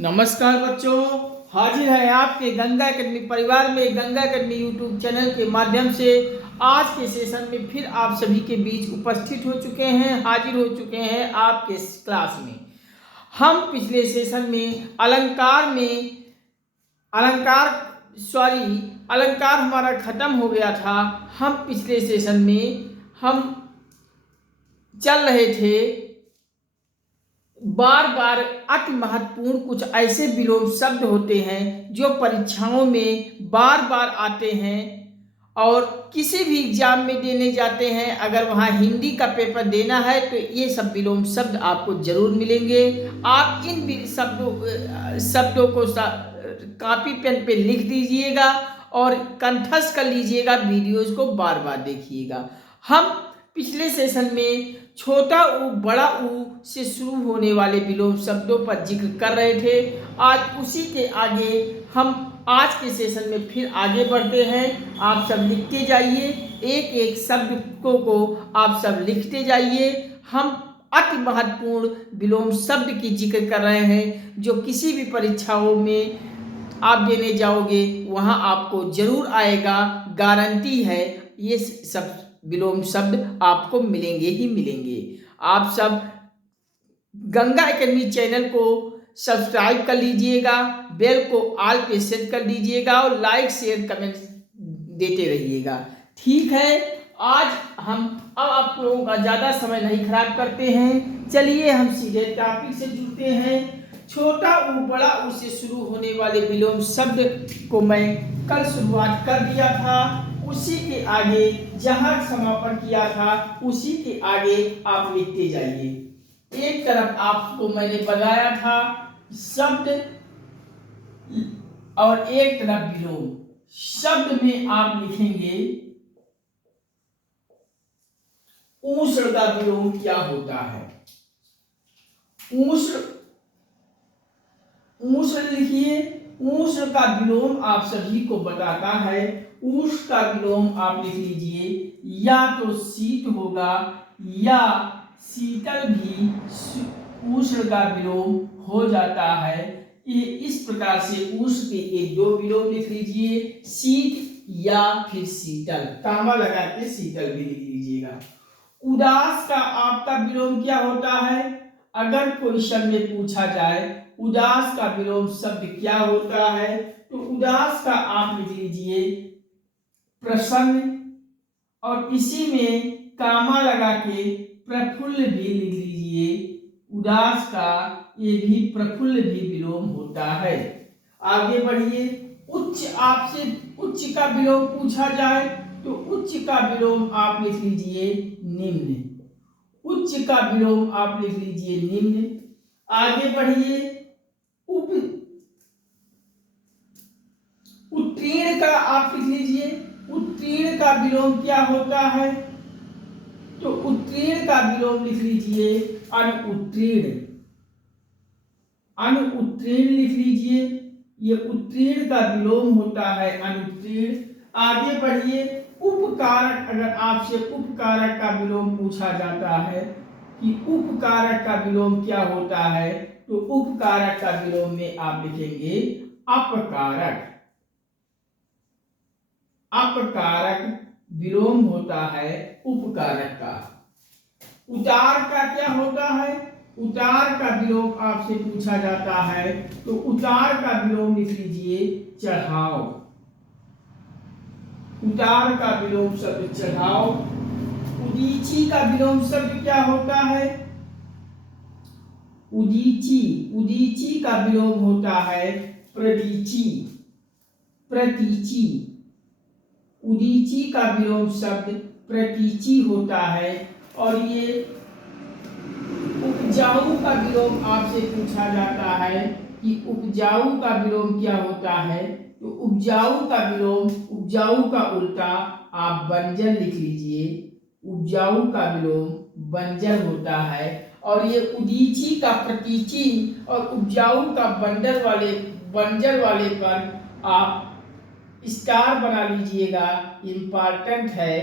नमस्कार बच्चों, हाजिर है आपके गंगा अकेडमी परिवार में गंगा अकेडमी यूट्यूब चैनल के माध्यम से। आज के सेशन में फिर आप सभी के बीच उपस्थित हो चुके हैं, हाजिर हो चुके हैं आपके क्लास में। हम पिछले सेशन में अलंकार हमारा खत्म हो गया था। हम पिछले सेशन में हम चल रहे थे बार बार अति महत्वपूर्ण कुछ ऐसे विलोम शब्द होते हैं जो परीक्षाओं में बार बार आते हैं और किसी भी एग्जाम में देने जाते हैं। अगर वहाँ हिंदी का पेपर देना है तो ये सब विलोम शब्द आपको जरूर मिलेंगे। आप इन शब्दों को कॉपी पेन पे लिख दीजिएगा और कंठस्थ कर लीजिएगा। वीडियोज को बार बार देखिएगा। हम पिछले सेशन में छोटा ऊ बड़ा ऊ से शुरू होने वाले विलोम शब्दों पर जिक्र कर रहे थे। आज उसी के आगे हम आज के सेशन में फिर आगे बढ़ते हैं। आप सब लिखते जाइए, एक एक शब्द को आप सब लिखते जाइए। हम अति महत्वपूर्ण विलोम शब्द की जिक्र कर रहे हैं जो किसी भी परीक्षाओं में आप देने जाओगे वहाँ आपको जरूर आएगा, गारंटी है। ये सब विलोम शब्द आपको मिलेंगे ही मिलेंगे। आप सब गंगा अकेडमी चैनल को सब्सक्राइब कर लीजिएगा, बेल को ऑल पे सेट कर दीजिएगा और लाइक शेयर कमेंट देते रहिएगा। ठीक है, आज हम अब आप लोगों का ज़्यादा समय नहीं खराब करते हैं। चलिए हम सीधे टॉपिक से जुड़ते हैं। छोटा ऊ बड़ा ऊ से शुरू होने वाले विलोम शब्द को मैं कल शुरुआत कर दिया था। उसी के आगे जहां समापन किया था उसी के आगे आप लिखते जाइए। एक तरफ आपको मैंने बताया था शब्द और एक तरफ विलोम। शब्द में आप लिखेंगे ऊष्ण का विलोम क्या होता है। ऊष्ण लिखिए। ऊष्ण का विलोम आप सभी को बताता है। ऊष्ण का विलोम आप लिख लीजिए, या तो शीत होगा या शीतल भी ऊष्ण का विलोम हो जाता है। ये इस प्रकार से ऊष्ण के एक दो विलोम लिख लीजिए, शीत या फिर शीतल, तांबा लगा के शीतल भी लिख लीजिएगा। उदास का आपका विलोम क्या होता है? अगर क्वेश्चन में पूछा जाए उदास का विलोम शब्द क्या होता है तो उदास का आप लिख लीजिए प्रसन्न, और इसी में कामा लगा के प्रफुल्ल भी लिख लीजिए। उदास का ये भी प्रफुल्ल भी विलोम होता है। आगे बढ़िए। उच्च, आपसे उच्च का विलोम पूछा जाए तो उच्च का विलोम आप लिख लीजिए निम्न। उच्च का विलोम आप लिख लीजिए निम्न। आगे बढ़िए। उत्तीर्ण का आप लिख लीजिए। उत्तीर्ण का विलोम क्या होता है तो उत्तीर्ण का विलोम लिख लीजिए अनुत्तीर्ण। अनुत्तीर्ण लिख लीजिए, ये उत्तीर्ण का विलोम होता है अनुत्तीर्ण। आगे बढ़िए। उपकारक, अगर आपसे उपकारक का विलोम पूछा जाता है कि उपकारक का विलोम क्या होता है तो उपकारक का विलोम में आप लिखेंगे अपकारक। अपकारक विलोम होता है उपकारक का। उतार का क्या होता है? उतार का विलोम आपसे पूछा जाता है तो उतार का विलोम लिख लीजिए चढ़ाव। उतार का विलोम शब्द चढ़ाव। उदीची का विलोम शब्द क्या होता है? उदीची। उदीची का विलोम होता है प्रतीची। प्रतीची। उदीची का विलोम शब्द प्रतीची होता है। और ये उपजाऊ का विलोम आपसे पूछा जाता है कि उपजाऊ का विलोम क्या होता है तो उपजाऊ का विलोम, उपजाऊ का उल्टा आप बंजर लिख लीजिए। उपजाऊ का विलोम बंजर होता है। और ये उदीची का प्रतीची और उपजाऊ का बंजर वाले पर आप स्टार बना लीजिएगा, इंपॉर्टेंट है।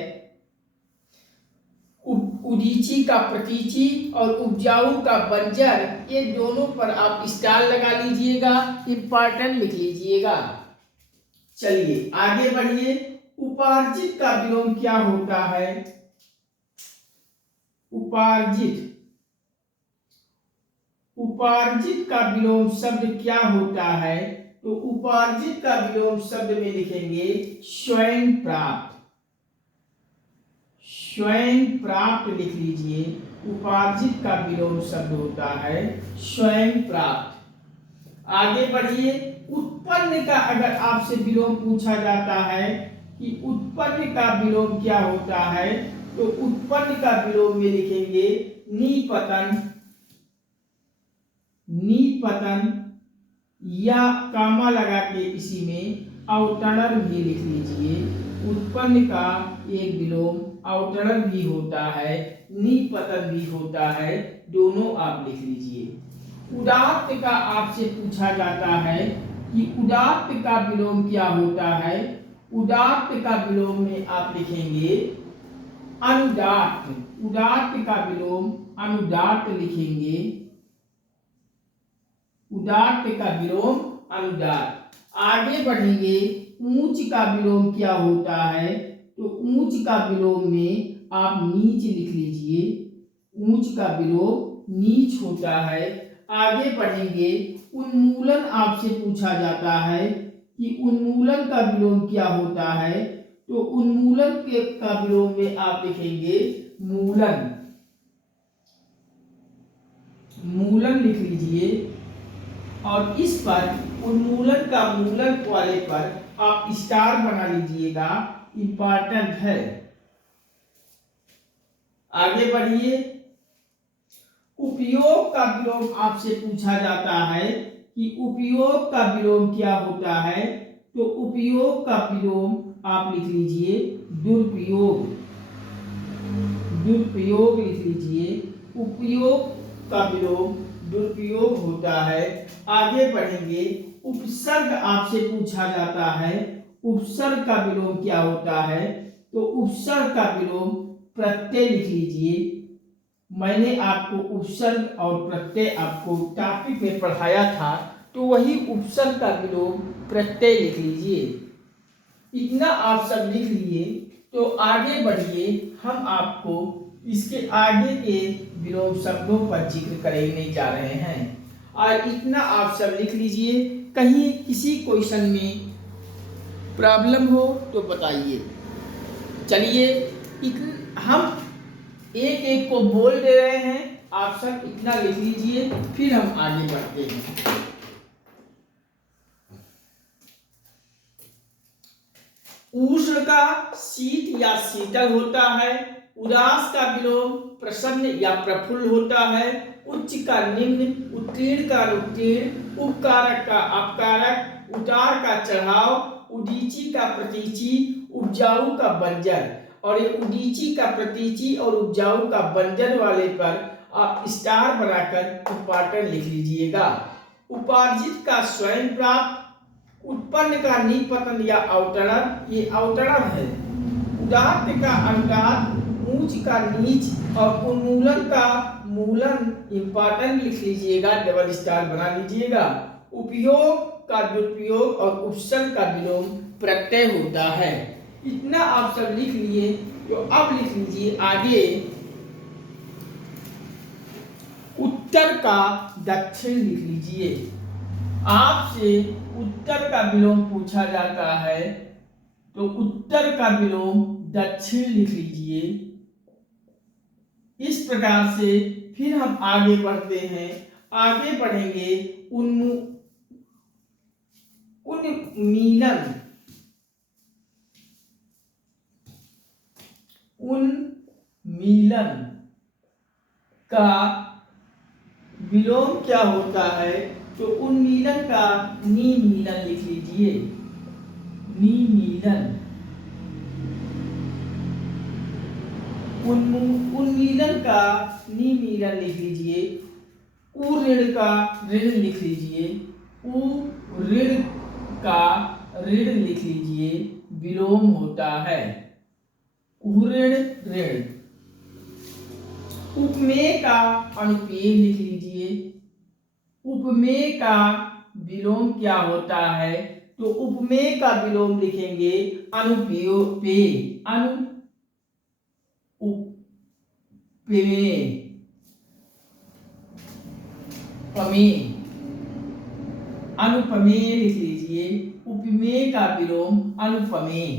उदीची का प्रतीची और उपजाऊ का बंजर, ये दोनों पर आप स्टार लगा लीजिएगा, इंपॉर्टेंट लिख लीजिएगा। चलिए आगे बढ़िए। उपार्जित का विलोम क्या होता है? उपार्जित का विलोम शब्द क्या होता है? तो उपार्जित का विलोम शब्द में लिखेंगे स्वयं प्राप्त। स्वयं प्राप्त लिख लीजिए। उपार्जित का विलोम शब्द होता है स्वयं प्राप्त। आगे बढ़िए। उत्पन्न का अगर आपसे विलोम पूछा जाता है कि उत्पन्न का विलोम क्या होता है, तो उत्पन्न का विलोम में लिखेंगे निपतन। निपतन या कामा लगा के इसी में अवतरण भी लिख लीजिए। उत्पन्न का एक विलोम अवतरण भी होता है, निपतन भी होता है, दोनों आप लिख लीजिए। उदात्त का आपसे पूछा जाता है कि उदात्त का विलोम क्या होता है? उदात्त का विलोम में आप लिखेंगे अनुदात्त। उदात्त का विलोम अनुदात्त लिखेंगे। उदात्त का विलोम अनुदात्त। आगे बढ़ेंगे। ऊंच का विलोम क्या होता है? तो ऊंच का विलोम में आप नीच लिख लीजिए। ऊंच का विलोम नीच होता है। आगे बढ़ेंगे। उन्मूलन आपसे पूछा जाता है कि उन्मूलन का विलोम क्या होता है? तो उन्मूलन के का विलोम में आप लिखेंगे मूलन। मूलन लिख लीजिए और इस पर उन्मूलन का मूलन वाले पर आप स्टार बना लीजिएगा, इंपॉर्टेंट है। आगे बढ़िए। उपयोग का विलोम आपसे पूछा जाता है कि उपयोग का विलोम क्या होता है? तो उपयोग का विलोम आप लिख लीजिए दुरुपयोग। दुरुपयोग लिख लीजिए। उपयोग का विलोम दुरुपयोग होता है। आगे बढ़ेंगे। उपसर्ग आपसे पूछा जाता है। उपसर्ग का विलोम क्या होता है? तो उपसर्ग का विलोम प्रत्यय लिख लीजिए। मैंने आपको उपसर्ग और प्रत्यय आपको टॉपिक में पढ़ाया था, तो वही उपसर्ग का विलोम प्रत्यय लिख लीजिए। इतना आप सब लिख लिए तो आगे बढ़िए। हम आपको इसके आगे के विलोम शब्दों पर जिक्र करने जा रहे हैं और इतना आप सब लिख लीजिए। कहीं किसी क्वेश्चन में प्रॉब्लम हो तो बताइए। चलिए हम एक एक को बोल दे रहे हैं, आप सब इतना लिख लीजिए, फिर हम आगे बढ़ते हैं। उष्ण का शीत या शीतल होता है। उदास का विलोम प्रसन्न या प्रफुल्ल होता है। उच्च का निम्न, उत्तीर्ण का अनुत्तीर्ण, उपकारक का अपकारक, उतार का चढ़ाव, उदीची का प्रतीची, उपजाऊ का बंजर। और ये उदीची का प्रतीची और उपजाऊ का बंजर वाले पर आप स्टार बनाकर इंपॉर्टेंट लिख लीजिएगा। उपार्जित का स्वयं प्राप्त, उत्पन्न का निपतन या अवतरण, ये अवतरण है। उदात्त का अनुदात्त, ऊंच का नीच और उन्मूलन का मूलन इंपॉर्टेंट लिख लीजिएगा, डबल स्टार बना लीजिएगा। उपयोग का दुरुपयोग और उपसर्ग का विलोम प्रत्यय होता है। इतना आप सब लिख लिए तो अब लिख लीजिए आगे। उत्तर का दक्षिण लिख लीजिए। आपसे उत्तर का विलोम पूछा जाता है तो उत्तर का विलोम दक्षिण लिख लीजिए। इस प्रकार से फिर हम आगे बढ़ते हैं। आगे बढ़ेंगे उन्मीलन। उन्मीलन का विलोम क्या होता है? तो उन्मीलन का निमीलन लिख लीजिए। निमीलन। उन्मीलन का निमीलन लिख लीजिए। उऋण का ऋण लिख लीजिए। उऋण का ऋण लिख लीजिए, विलोम होता है उऋण ऋण। उपमेय का अनुपेय लिख लीजिए। उपमेय का विलोम क्या होता है? तो उपमेय का विलोम लिखेंगे अनुपेय। अनुपमेय लिख लीजिए। उपमेय का विलोम अनुपमेय।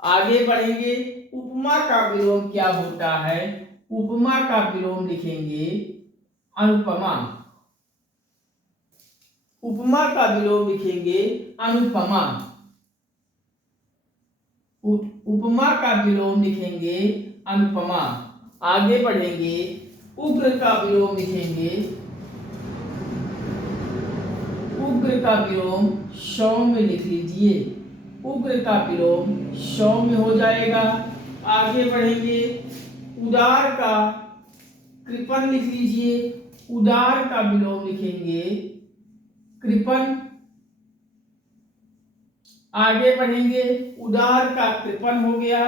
आगे बढ़ेंगे। उपमा का विलोम क्या होता है? उपमा का विलोम लिखेंगे अनुपमा। उपमा का विलोम लिखेंगे अनुपमा। उपमा का विलोम लिखेंगे अनुपमा। आगे बढ़ेंगे। उग्र का विलोम लिखेंगे। उग्र का विलोम सौम्य लिख लीजिए। उग्र का विलोम सौम्य हो जाएगा। आगे बढ़ेंगे। उदार का कृपण लिख लीजिए। उदार का विलोम लिखेंगे कृपण। आगे बढ़ेंगे। उदार का कृपण हो गया।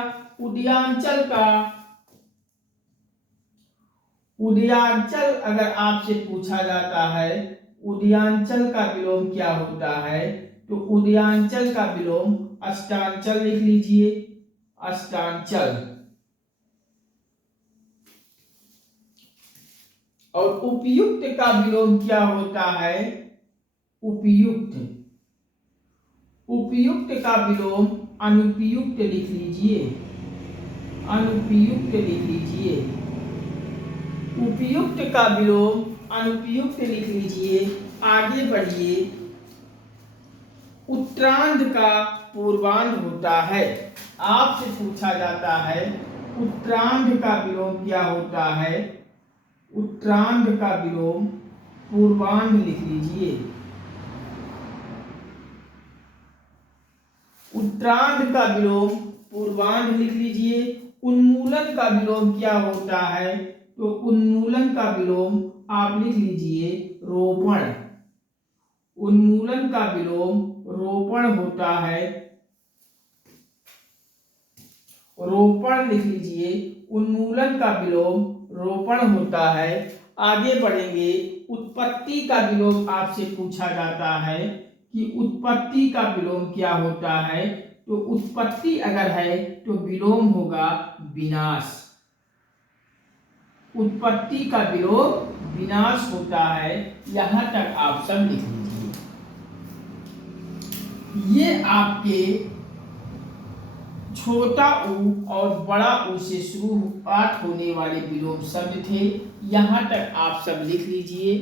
उदयांचल अगर आपसे पूछा जाता है उदयांचल का विलोम क्या होता है? तो उदयांचल का विलोम अस्तांचल लिख लीजिए। अस्तांचल। और उपयुक्त का विलोम क्या होता है? उपयुक्त। उपयुक्त का विलोम अनुपयुक्त लिख लीजिए। अनुपयुक्त लिख लीजिए। उपयुक्त का विलोम अनुपयुक्त लिख लीजिए। आगे बढ़िए। उत्तरार्ध का पूर्वार्ध होता है। आपसे पूछा जाता है उत्तरार्ध का विलोम क्या होता है? उत्तरार्ध का विलोम पूर्वार्ध लिख लीजिए। उत्तरार्ध का विलोम पूर्वार्ध लिख लीजिए। उन्मूलन का विलोम क्या होता है? तो उन्मूलन का विलोम आप लिख लीजिए रोपण। उन्मूलन का विलोम रोपण होता है। रोपण लिख लीजिए। उन्मूलन का विलोम रोपण होता है। आगे बढ़ेंगे। उत्पत्ति का विलोम आपसे पूछा जाता है कि उत्पत्ति का विलोम क्या होता है? तो उत्पत्ति अगर है तो विलोम होगा विनाश। उत्पत्ति का विलोम विनाश होता है। यहां तक आप सब लिख लीजिए। ये आपके छोटा ऊ और बड़ा ऊ से शुरुआत होने वाले विलोम शब्द थे। यहां तक आप सब लिख लीजिए।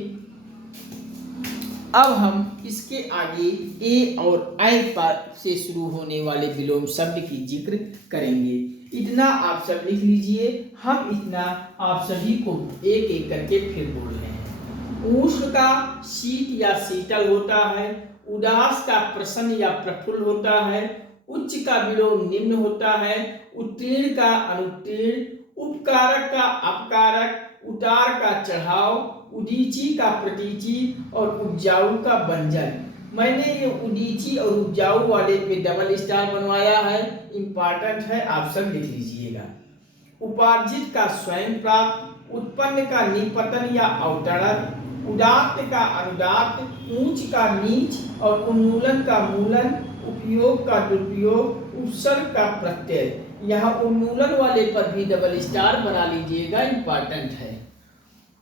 अब हम इसके आगे ए और आई पर से शुरू होने वाले विलोम शब्द की जिक्र करेंगे। इतना आप सब लिख लीजिए। हम इतना आप सभी को एक एक करके फिर बोल रहे हैं। उष्ण का शीत या शीतल होता है। उदास का प्रसन्न या प्रफुल्ल होता है। उच्च का विलोम निम्न होता है। उत्तीर्ण का अनुत्तीर्ण। उपकारक का अपकारक। उतार का चढ़ाव। उदीची का प्रतीची और उपजाऊ का बंजर। मैंने ये उदीची और उपजाऊ वाले पे डबल स्टार बनवाया है। इंपॉर्टेंट है, आप सब लिख लीजिएगा। उपार्जित का स्वयं प्राप्त। उत्पन्न का निपतन या अवतरण। उदात्त का अनुदात्त। ऊंच का नीच और उन्मूलन का मूलन। उपयोग का दुरुपयोग। उपसर्ग का प्रत्यय। यहाँ उन्मूलन वाले पर भी डबल स्टार बना लीजिएगा, इंपॉर्टेंट है।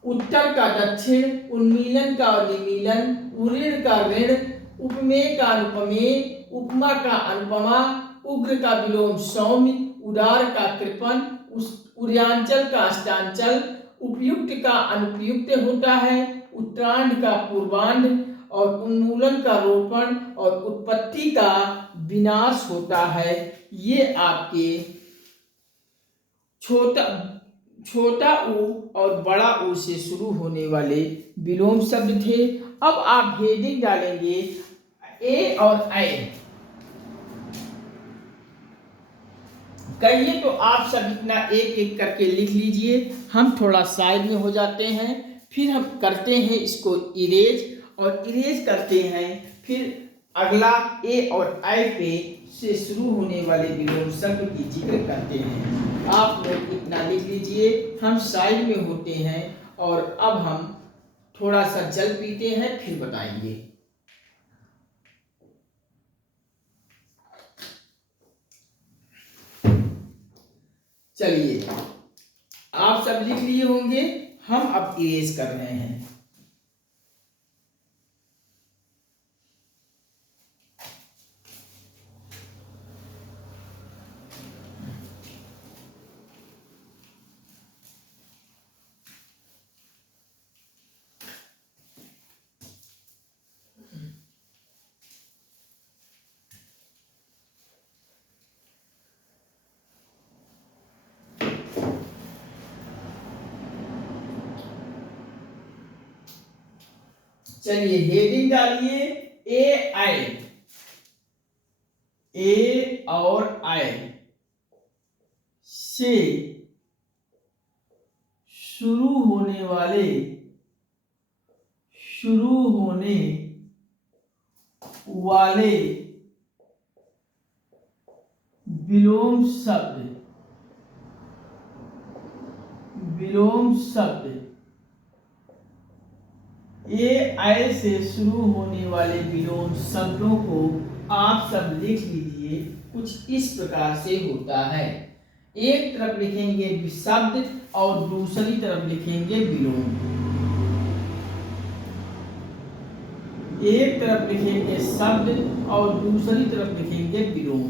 उत्तर का दक्षिण। उन्मीलन का निमीलन। उऋण का ऋण। उपमेय का अनुपमेय। उपमा का अनुपमा। उग्र का विलोम सौम्य। उदार का कृपण। उदयांचल का अस्तांचल। उपयुक्त का अनुपयुक्त होता है। उत्तरार्ध का पूर्वार्ध और उन्मूलन का रोपण और उत्पत्ति का विनाश होता है। ये आपके छोटा ऊ और बड़ा ऊ से शुरू होने वाले विलोम शब्द थे। अब आप हेडिंग डालेंगे ए और ऐ। कहिए तो आप सब इतना एक एक करके लिख लीजिए। हम थोड़ा साइड में हो जाते हैं, फिर हम करते हैं इसको इरेज और इरेज करते हैं। फिर अगला ए और आई पे से शुरू होने वाले विलोम शब्द की जिक्र करते हैं। आप लोग इतना लिख लीजिए, हम साइड में होते हैं और अब हम थोड़ा सा जल पीते हैं फिर बताएंगे। चलिए, आप सब लिख लिए होंगे, हम अब इरेज कर रहे हैं। चलिए, हेडिंग डालिए ए आई। ए और आई से शुरू होने वाले विलोम शब्द ए आई से शुरू होने वाले विलोम शब्दों को आप सब लिख लीजिए। कुछ इस प्रकार से होता है। एक तरफ लिखेंगे शब्द और दूसरी तरफ लिखेंगे विलोम। एक तरफ लिखेंगे शब्द और दूसरी तरफ लिखेंगे विलोम।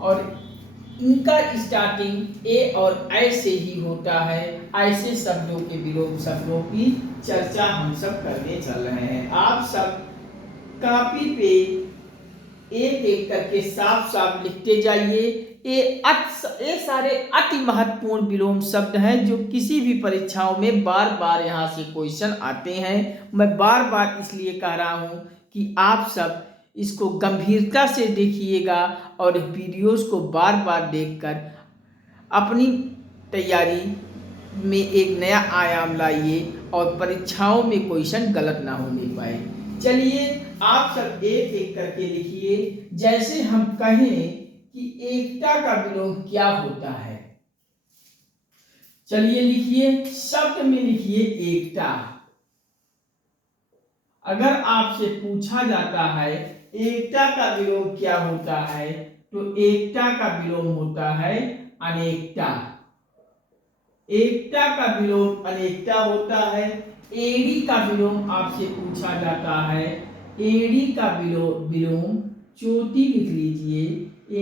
और इनका स्टार्टिंग ए और आई से ही होता है। ऐसे शब्दों के विलोम शब्दों की चर्चा हम सब करने चल रहे हैं। आप सब कॉपी पे एक एक करके साफ साफ लिखते जाइए। ये सारे अति महत्वपूर्ण विलोम शब्द हैं जो किसी भी परीक्षाओं में बार बार यहाँ से क्वेश्चन आते हैं। मैं बार बार इसलिए कह रहा हूँ कि आप सब इसको गंभीरता से देखिएगा और वीडियोस को बार बार देखकर अपनी तैयारी में एक नया आयाम लाइए और परीक्षाओं में क्वेश्चन गलत ना होने पाए। चलिए, आप सब एक एक करके लिखिए। जैसे हम कहें कि एकता का विलोम क्या होता है। चलिए लिखिए, शब्द में लिखिए एकता। अगर आपसे पूछा जाता है एकता का विलोम क्या होता है, तो एकता का विलोम होता है अनेकता। एकता का विलोम अनेकता होता है। एड़ी का विलोम आपसे पूछा जाता है। एड़ी का विलोम चोटी लिख लीजिए।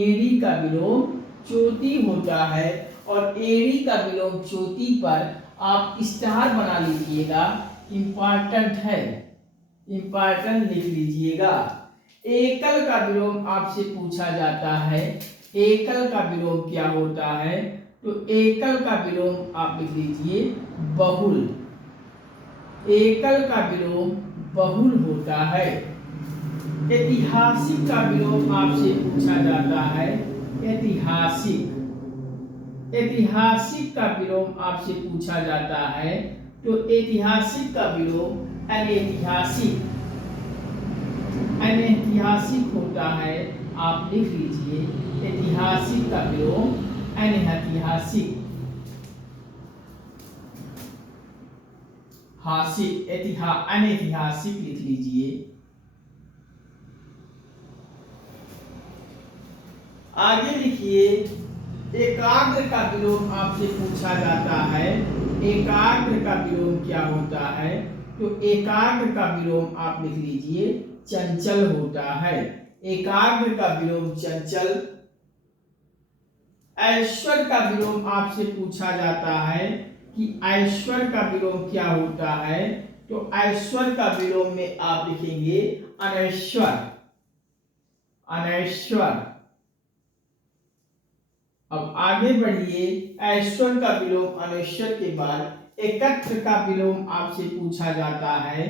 एड़ी का विलोम चोटी होता है और एड़ी का विलोम चोटी पर आप स्टार बना लीजिएगा, इंपॉर्टेंट है, इंपॉर्टेंट लिख लीजिएगा। एकल का विलोम आपसे पूछा जाता है। एकल का विलोम क्या होता है, तो एकल का विलोम आप लिख लीजिए बहुल। एकल का विलोम बहुल होता है। ऐतिहासिक का विलोम आपसे पूछा जाता है। ऐतिहासिक का विलोम आपसे पूछा जाता है, तो ऐतिहासिक का विलोम अनैतिहासिक होता है। आप लिख लीजिए ऐतिहासिक का विलोम अनैतिहासिक। अनैतिहासिक लिख लीजिए। आगे लिखिए, एकाग्र का विलोम आपसे पूछा जाता है। एकाग्र का विलोम क्या होता है, तो एकाग्र का विलोम आप लिख लीजिए चंचल होता है। एकाग्र का विलोम चंचल। ऐश्वर्य का विलोम आपसे पूछा जाता है कि ऐश्वर्य का विलोम क्या होता है, तो ऐश्वर्य का विलोम में आप लिखेंगे अनैश्वर। अब आगे बढ़िए। ऐश्वर्य का विलोम अनैश्वर के बाद एकत्र का विलोम आपसे पूछा जाता है।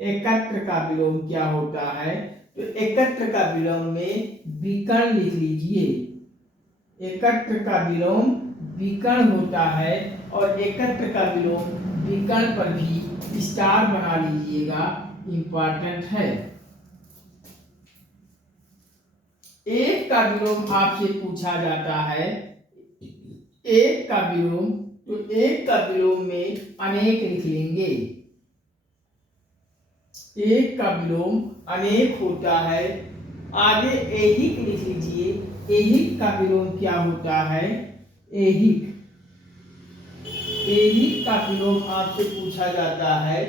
एकत्र का विलोम क्या होता है, तो एकत्र का विलोम में विकर्ण लिख लीजिए। एकत्र का विलोम विकर्ण होता है और एकत्र का विलोम विकर्ण पर भी स्टार बना लीजिएगा, इंपॉर्टेंट है। एक का विलोम आपसे पूछा जाता है, एक का विलोम, तो एक का विलोम में अनेक लिख लेंगे। एक का विलोम अनेक होता है। आगे एहिक लिख लीजिए। एहिक का विलोम क्या होता है? एहिक। एहिक का विलोम आपसे पूछा जाता है,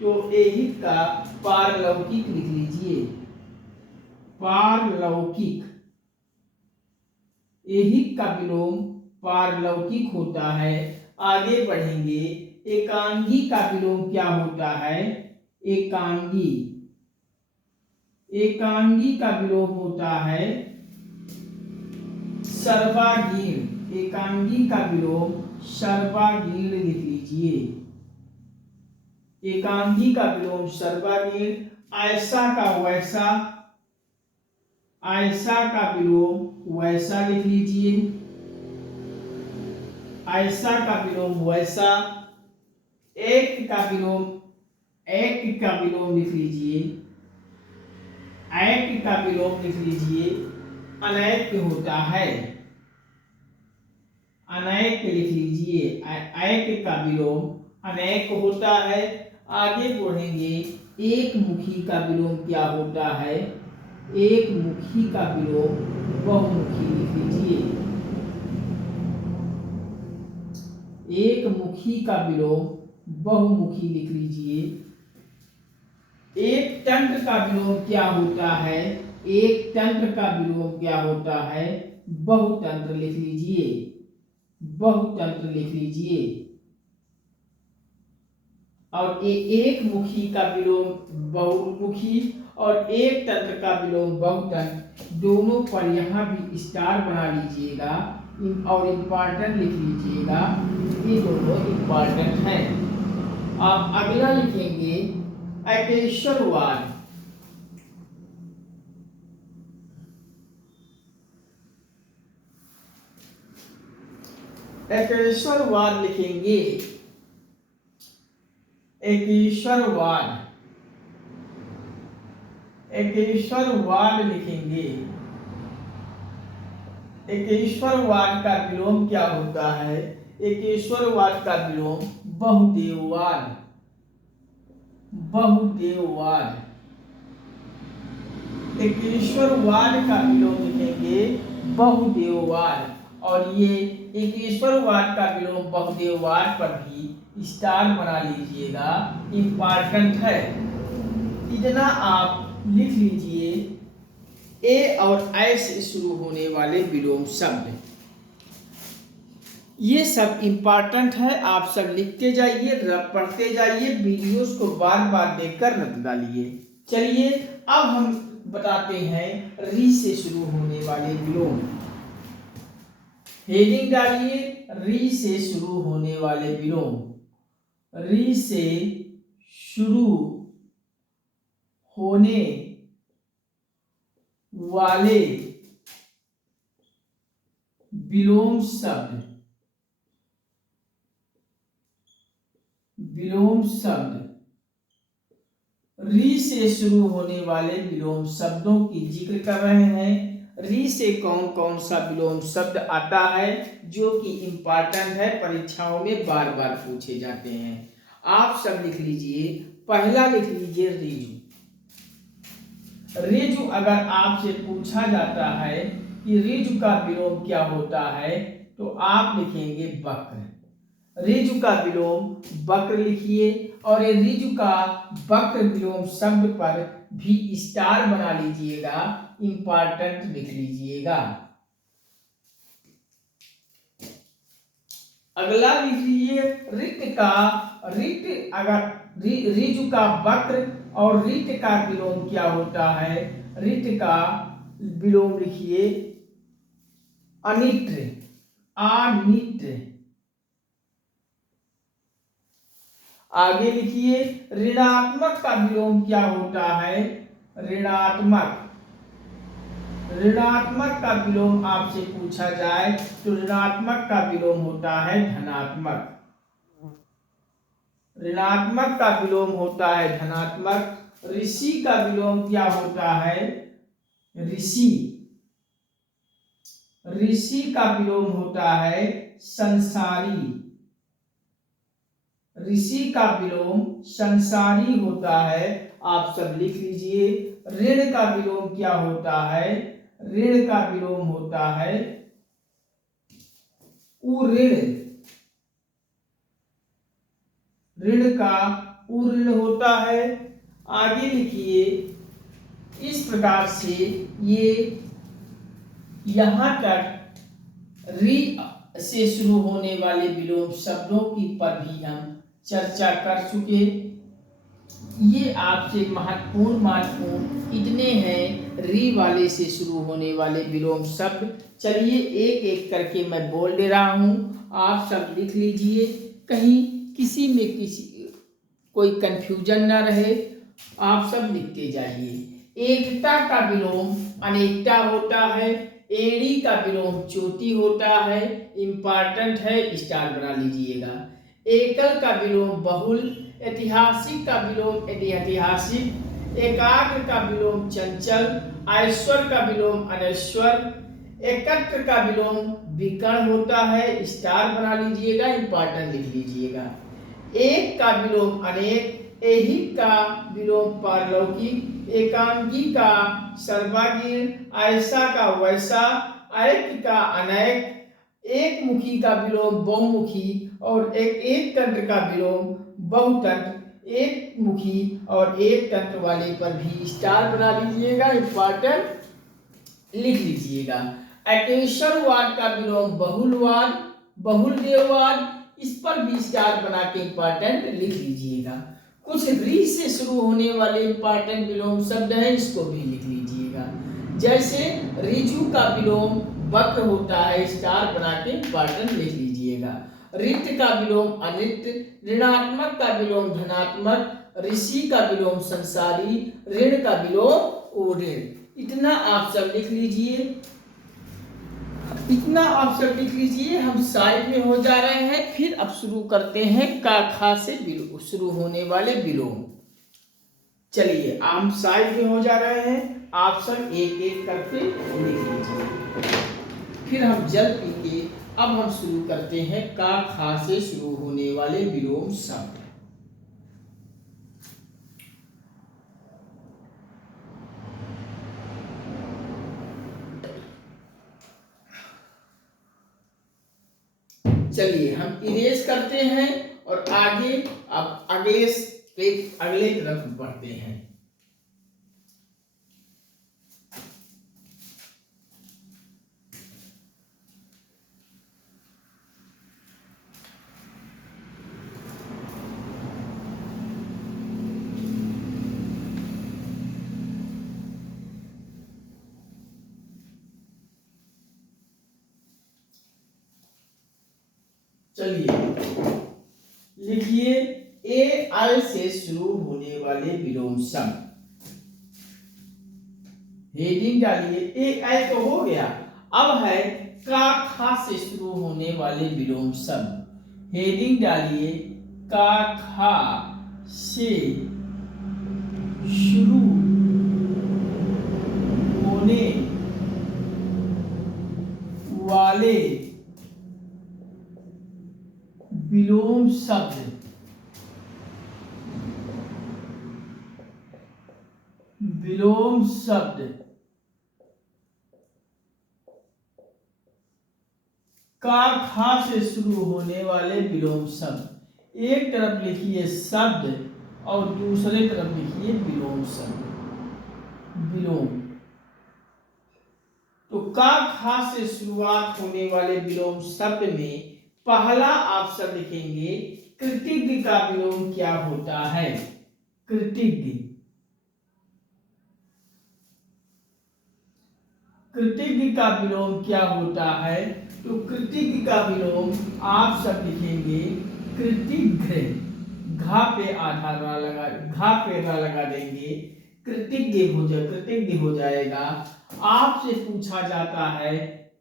तो एहिक का पारलौकिक लिख लीजिए। पारलौकिक। एहिक का विलोम पारलौकिक होता है। आगे बढ़ेंगे। एकांगी का विलोम क्या होता है? एकांगी। एकांगी का विलोम होता है सर्वागीण। एकांगी का विलोम सर्वागीण लिख लीजिए। एकांगी का विलोम सर्वागीण। ऐसा का वैसा, ऐसा का विलोम वैसा लिख लीजिए। ऐसा का विलोम वैसा। एक का विलोम, एक का विलोम लिख लीजिए। ऐक का विलोम लिख लीजिए। अनैक होता है। अनैक लिख लीजिए। ऐक का विलोम अनैक होता है। आगे बढ़ेंगे। एक मुखी का विलोम क्या होता है? एक मुखी का विलोम बहुमुखी लिख लीजिए। एक मुखी का विलोम बहुमुखी लिख लीजिए। एक तंत्र का विलोम क्या होता है? एक तंत्र का विलोम क्या होता है? बहुतंत्र लिख लीजिए। बहुतंत्र लिख लीजिए। और एक मुखी का विलोम बहुमुखी और एक तंत्र का विलोम बहुतंत्र, दोनों पर यहाँ भी स्टार बना लीजिएगा और इम्पॉर्टेंट लिख लीजिएगा। ये दोनों इम्पॉर्टेंट हैं। आप अगला लिखेंगे एकेश्वरवाद। एकेश्वरवाद लिखेंगे। एकेश्वरवाद। एकेश्वरवाद लिखेंगे। एकेश्वरवाद का विलोम क्या होता है? एकेश्वरवाद का विलोम बहुदेववाद। बहुदेववाद। एकेश्वरवाद का विलोम लिखेंगे बहुदेववाद। और ये एकेश्वरवाद का विलोम बहुदेववाद पर भी स्टार बना लीजिएगा, इम्पॉर्टेंट है। इतना आप लिख लीजिए। ए और ऐ से शुरू होने वाले विलोम शब्द, ये सब इम्पॉर्टेंट है। आप सब लिखते जाइए, पढ़ते जाइए, वीडियोस को बार बार देखकर रट डालिए। चलिए अब हम बताते हैं री से शुरू होने वाले विलोम। हेडिंग डालिए, री से शुरू होने वाले विलोम। री से शुरू होने वाले विलोम शब्द। विलोम शब्द। री से शुरू होने वाले विलोम शब्दों की जिक्र कर रहे हैं। री से कौन कौन सा विलोम शब्द आता है जो कि इम्पॉर्टेंट है, परीक्षाओं में बार बार पूछे जाते हैं। आप सब लिख लीजिए। पहला लिख लीजिए रीजु। रीजु अगर आपसे पूछा जाता है कि रीजु का विलोम क्या होता है, तो आप लिखेंगे बक्र। ऋजु का विलोम बक्र लिखिए। और ये ऋजु का बक्र विलोम शब्द पर भी स्टार बना लीजिएगा, इंपॉर्टेंट लिख लीजिएगा। अगला लिखिए रित का। रित अगर ऋजु का बक्र और रित का विलोम क्या होता है? रित का विलोम लिखिए अनित्र। अनित्र। आगे लिखिए ऋणात्मक का विलोम क्या होता है? ऋणात्मक। ऋणात्मक का विलोम आपसे पूछा जाए तो ऋणात्मक का विलोम होता है धनात्मक। ऋणात्मक का विलोम होता है धनात्मक। ऋषि का विलोम क्या होता है? ऋषि। ऋषि का विलोम होता है संसारी। ऋषि का विलोम संसारी होता है। आप सब लिख लीजिए। ऋण का विलोम क्या होता है? ऋण का विलोम होता है उऋण। ऋण का उऋण होता है। आगे लिखिए। इस प्रकार से ये यहां तक रि से शुरू होने वाले विलोम शब्दों की पर भी हम चर्चा कर चुके। ये आपसे महत्वपूर्ण इतने हैं री वाले से शुरू होने वाले विलोम शब्द। चलिए एक एक करके मैं बोल दे रहा हूं, आप सब लिख लीजिए, कहीं किसी में कोई कंफ्यूजन ना रहे। आप सब लिखते जाइए। एकता का विलोम अनेकता होता है। एड़ी का विलोम चोटी होता है। इंपॉर्टेंट है, स्टार बना लीजिएगा। एकल का विलोम बहुल। ऐतिहासिक का विलोम ऐतिहासिक। एकाग्र का विलोम चंचल। ऐश्वर का विलोम अनैश्वर। एकत्र का विलोम विकर्ण होता है, स्टार बना लीजिएगा, इंपॉर्टेंट लिख लीजिएगा। एक का विलोम अनेक। ऐहिक का विलोम पारलौकिक। एकांगी का सर्वांगीण। ऐसा का वैसा। ऐक्य का अनैक। एक मुखी का विलोम बहुमुखी और एक तंत्र का विलोम बहुतंत्र। एक मुखी और एक तंत्र वाले पर भी स्टार बना लीजिएगा, इंपॉर्टेंट लिख लीजिएगा। अकेशरवाद का विलोम बहुलवाद, बहुलदेववाद, इस पर भी स्टार बना के इंपॉर्टेंट लिख लीजिएगा। कुछ री से शुरू होने वाले इंपॉर्टेंट विलोम शब्द हैं, इसको भी लिख लीजिएगा। जैसे रिजु का विलोम वक्र होता है, स्टार बना के इंपॉर्टेंट लिख लीजिएगा। ऋत का विलोम अनित। ऋणात्मक का विलोम धनात्मक। ऋषि का विलोम संसारी। ऋण का विलोम उऋण। इतना आप सब लिख लीजिए। इतना आप सब लिख लीजिए। हम साइड में हो जा रहे हैं, फिर अब शुरू करते हैं का खा से शुरू होने वाले विलोम। चलिए हम साइड में हो जा रहे हैं, आप सब एक एक करके लिख लीजिए, फिर हम जल पीएंगे। अब हम शुरू करते हैं का खा से शुरू होने वाले विलोम शब्द। चलिए हम इरेज करते हैं और आगे अब अगले तरफ बढ़ते हैं। चलिए लिखिए। ए आई से शुरू होने वाले विलोम शब्द। हेडिंग डालिए। ए आई तो हो गया, अब है का खा से शुरू होने वाले विलोम शब्द। हेडिंग डालिए। का खा से शुरू होने वाले विलोम शब्द। विलोम शब्द का खा से शुरू होने वाले विलोम शब्द। एक तरफ लिखिए शब्द और दूसरे तरफ लिखिए विलोम शब्द। विलोम तो का खा से शुरुआत होने वाले विलोम शब्द में पहला आप सब लिखेंगे कृतिज्ञ का विलोम क्या होता है। कृतिज्ञ। कृतिज्ञ का विलोम क्या होता है? तो कृतिज्ञ का विलोम आप सब लिखेंगे कृतिघ्न। घा पे आधा रा लगा, घा पे रा लगा देंगे, कृतिज्ञ हो जाएगा। आपसे पूछा जाता है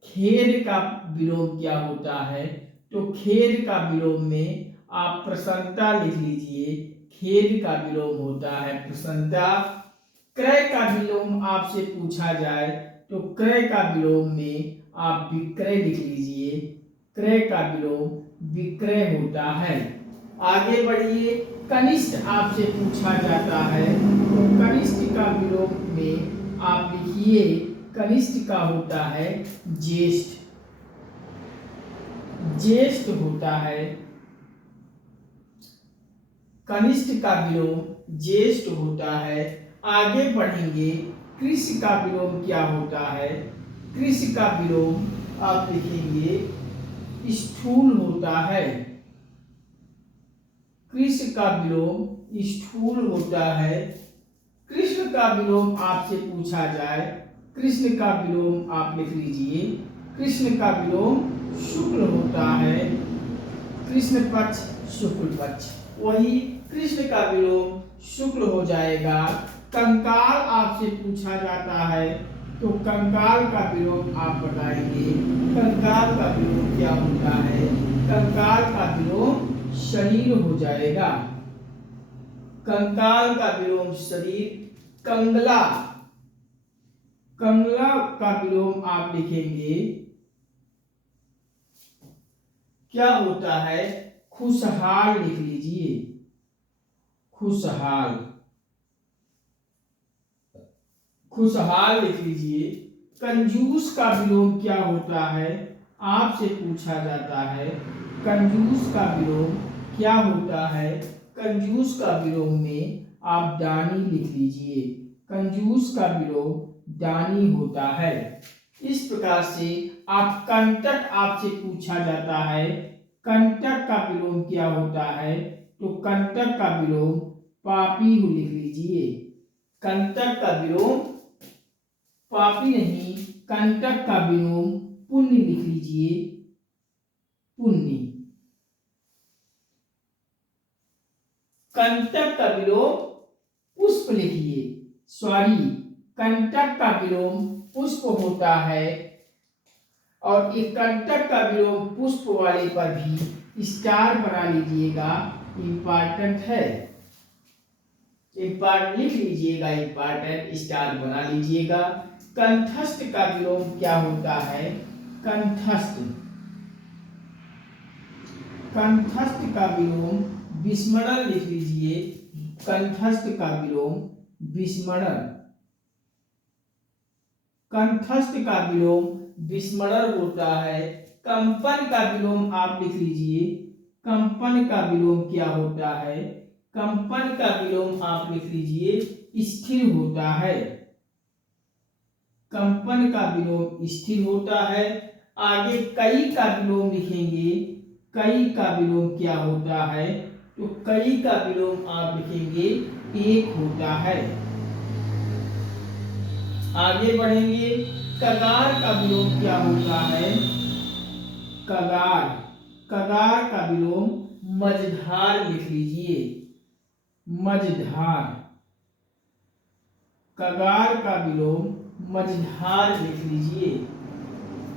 खेद का विलोम क्या होता है? तो खेद का विलोम में आप प्रसन्नता लिख लीजिए। खेद का विलोम होता है प्रसन्नता। क्रय का विलोम आपसे पूछा जाए तो क्रय का विलोम में आप विक्रय लिख लीजिए। क्रय का विलोम विक्रय होता है। आगे बढ़िए, कनिष्ठ आपसे पूछा जाता है तो कनिष्ठ का विलोम में आप लिखिए, कनिष्ठ का होता है ज्येष्ठ। ज्येष्ठ होता है, कनिष्ठ का विलोम ज्येष्ठ होता है। आगे बढ़ेंगे, कृष्ण का विलोम क्या होता है? कृष्ण का विलोम आप लिखेंगे स्थूल होता है। कृष्ण का विलोम स्थूल होता है। कृष्ण का विलोम आपसे पूछा जाए, कृष्ण का विलोम आप लिख लीजिए। कृष्ण का विलोम शुक्ल होता है। कृष्ण पक्ष शुक्ल पक्ष, वही कृष्ण का विलोम शुक्ल हो जाएगा। कंकाल आपसे पूछा जाता है तो कंकाल का विलोम आप बताएंगे। कंकाल का विलोम क्या होता है? कंकाल का विलोम शरीर हो जाएगा। कंकाल का विलोम शरीर। कंगला, कंगला का विलोम आप लिखेंगे क्या होता है? खुशहाल लिख लीजिए। खुशहाल, खुशहाल लिख लीजिए। कंजूस का विलोम क्या होता है? आपसे पूछा जाता है कंजूस का विलोम क्या होता है? कंजूस का विलोम में आप दानी लिख लीजिए। कंजूस का विलोम दानी होता है। इस प्रकार से आप कंटक आपसे पूछा जाता है, कंटक का विलोम क्या होता है? तो कंटक का विलोम पापी लिख लीजिए। कंटक का विलोम पापी नहीं, कंटक का विलोम पुण्य लिख लीजिए। पुण्य। कंटक का विलोम पुष्प लिखिए। सॉरी, कंटक का विलोम पुष्प होता है और एक कंटक का विलोम पुष्प वाले पर भी स्टार बना लीजिएगा, इंपॉर्टेंट है। इंपॉर्टेंट लिख लीजिएगा, इंपॉर्टेंट स्टार बना लीजिएगा। कंठस्थ का विलोम क्या होता है? कंठस्थ, कंठस्थ का विलोम विस्मरण लिख लीजिए। कंठस्थ का विलोम विस्मरण। कंठस्थ का विलोम विस्मरण होता है। कंपन का विलोम आप लिख लीजिए। कंपन का विलोम क्या होता है? कंपन का विलोम आप लिख लीजिए स्थिर होता है। कंपन का विलोम स्थिर होता है। आगे कई का विलोम लिखेंगे। कई का विलोम क्या होता है? तो कई का विलोम आप लिखेंगे एक होता है। आगे बढ़ेंगे, कगार का विलोम क्या होता है? कगार, कगार का विलोम मझधार लिख लीजिए। मझधार, कगार का विलोम मझधार लिख लीजिए।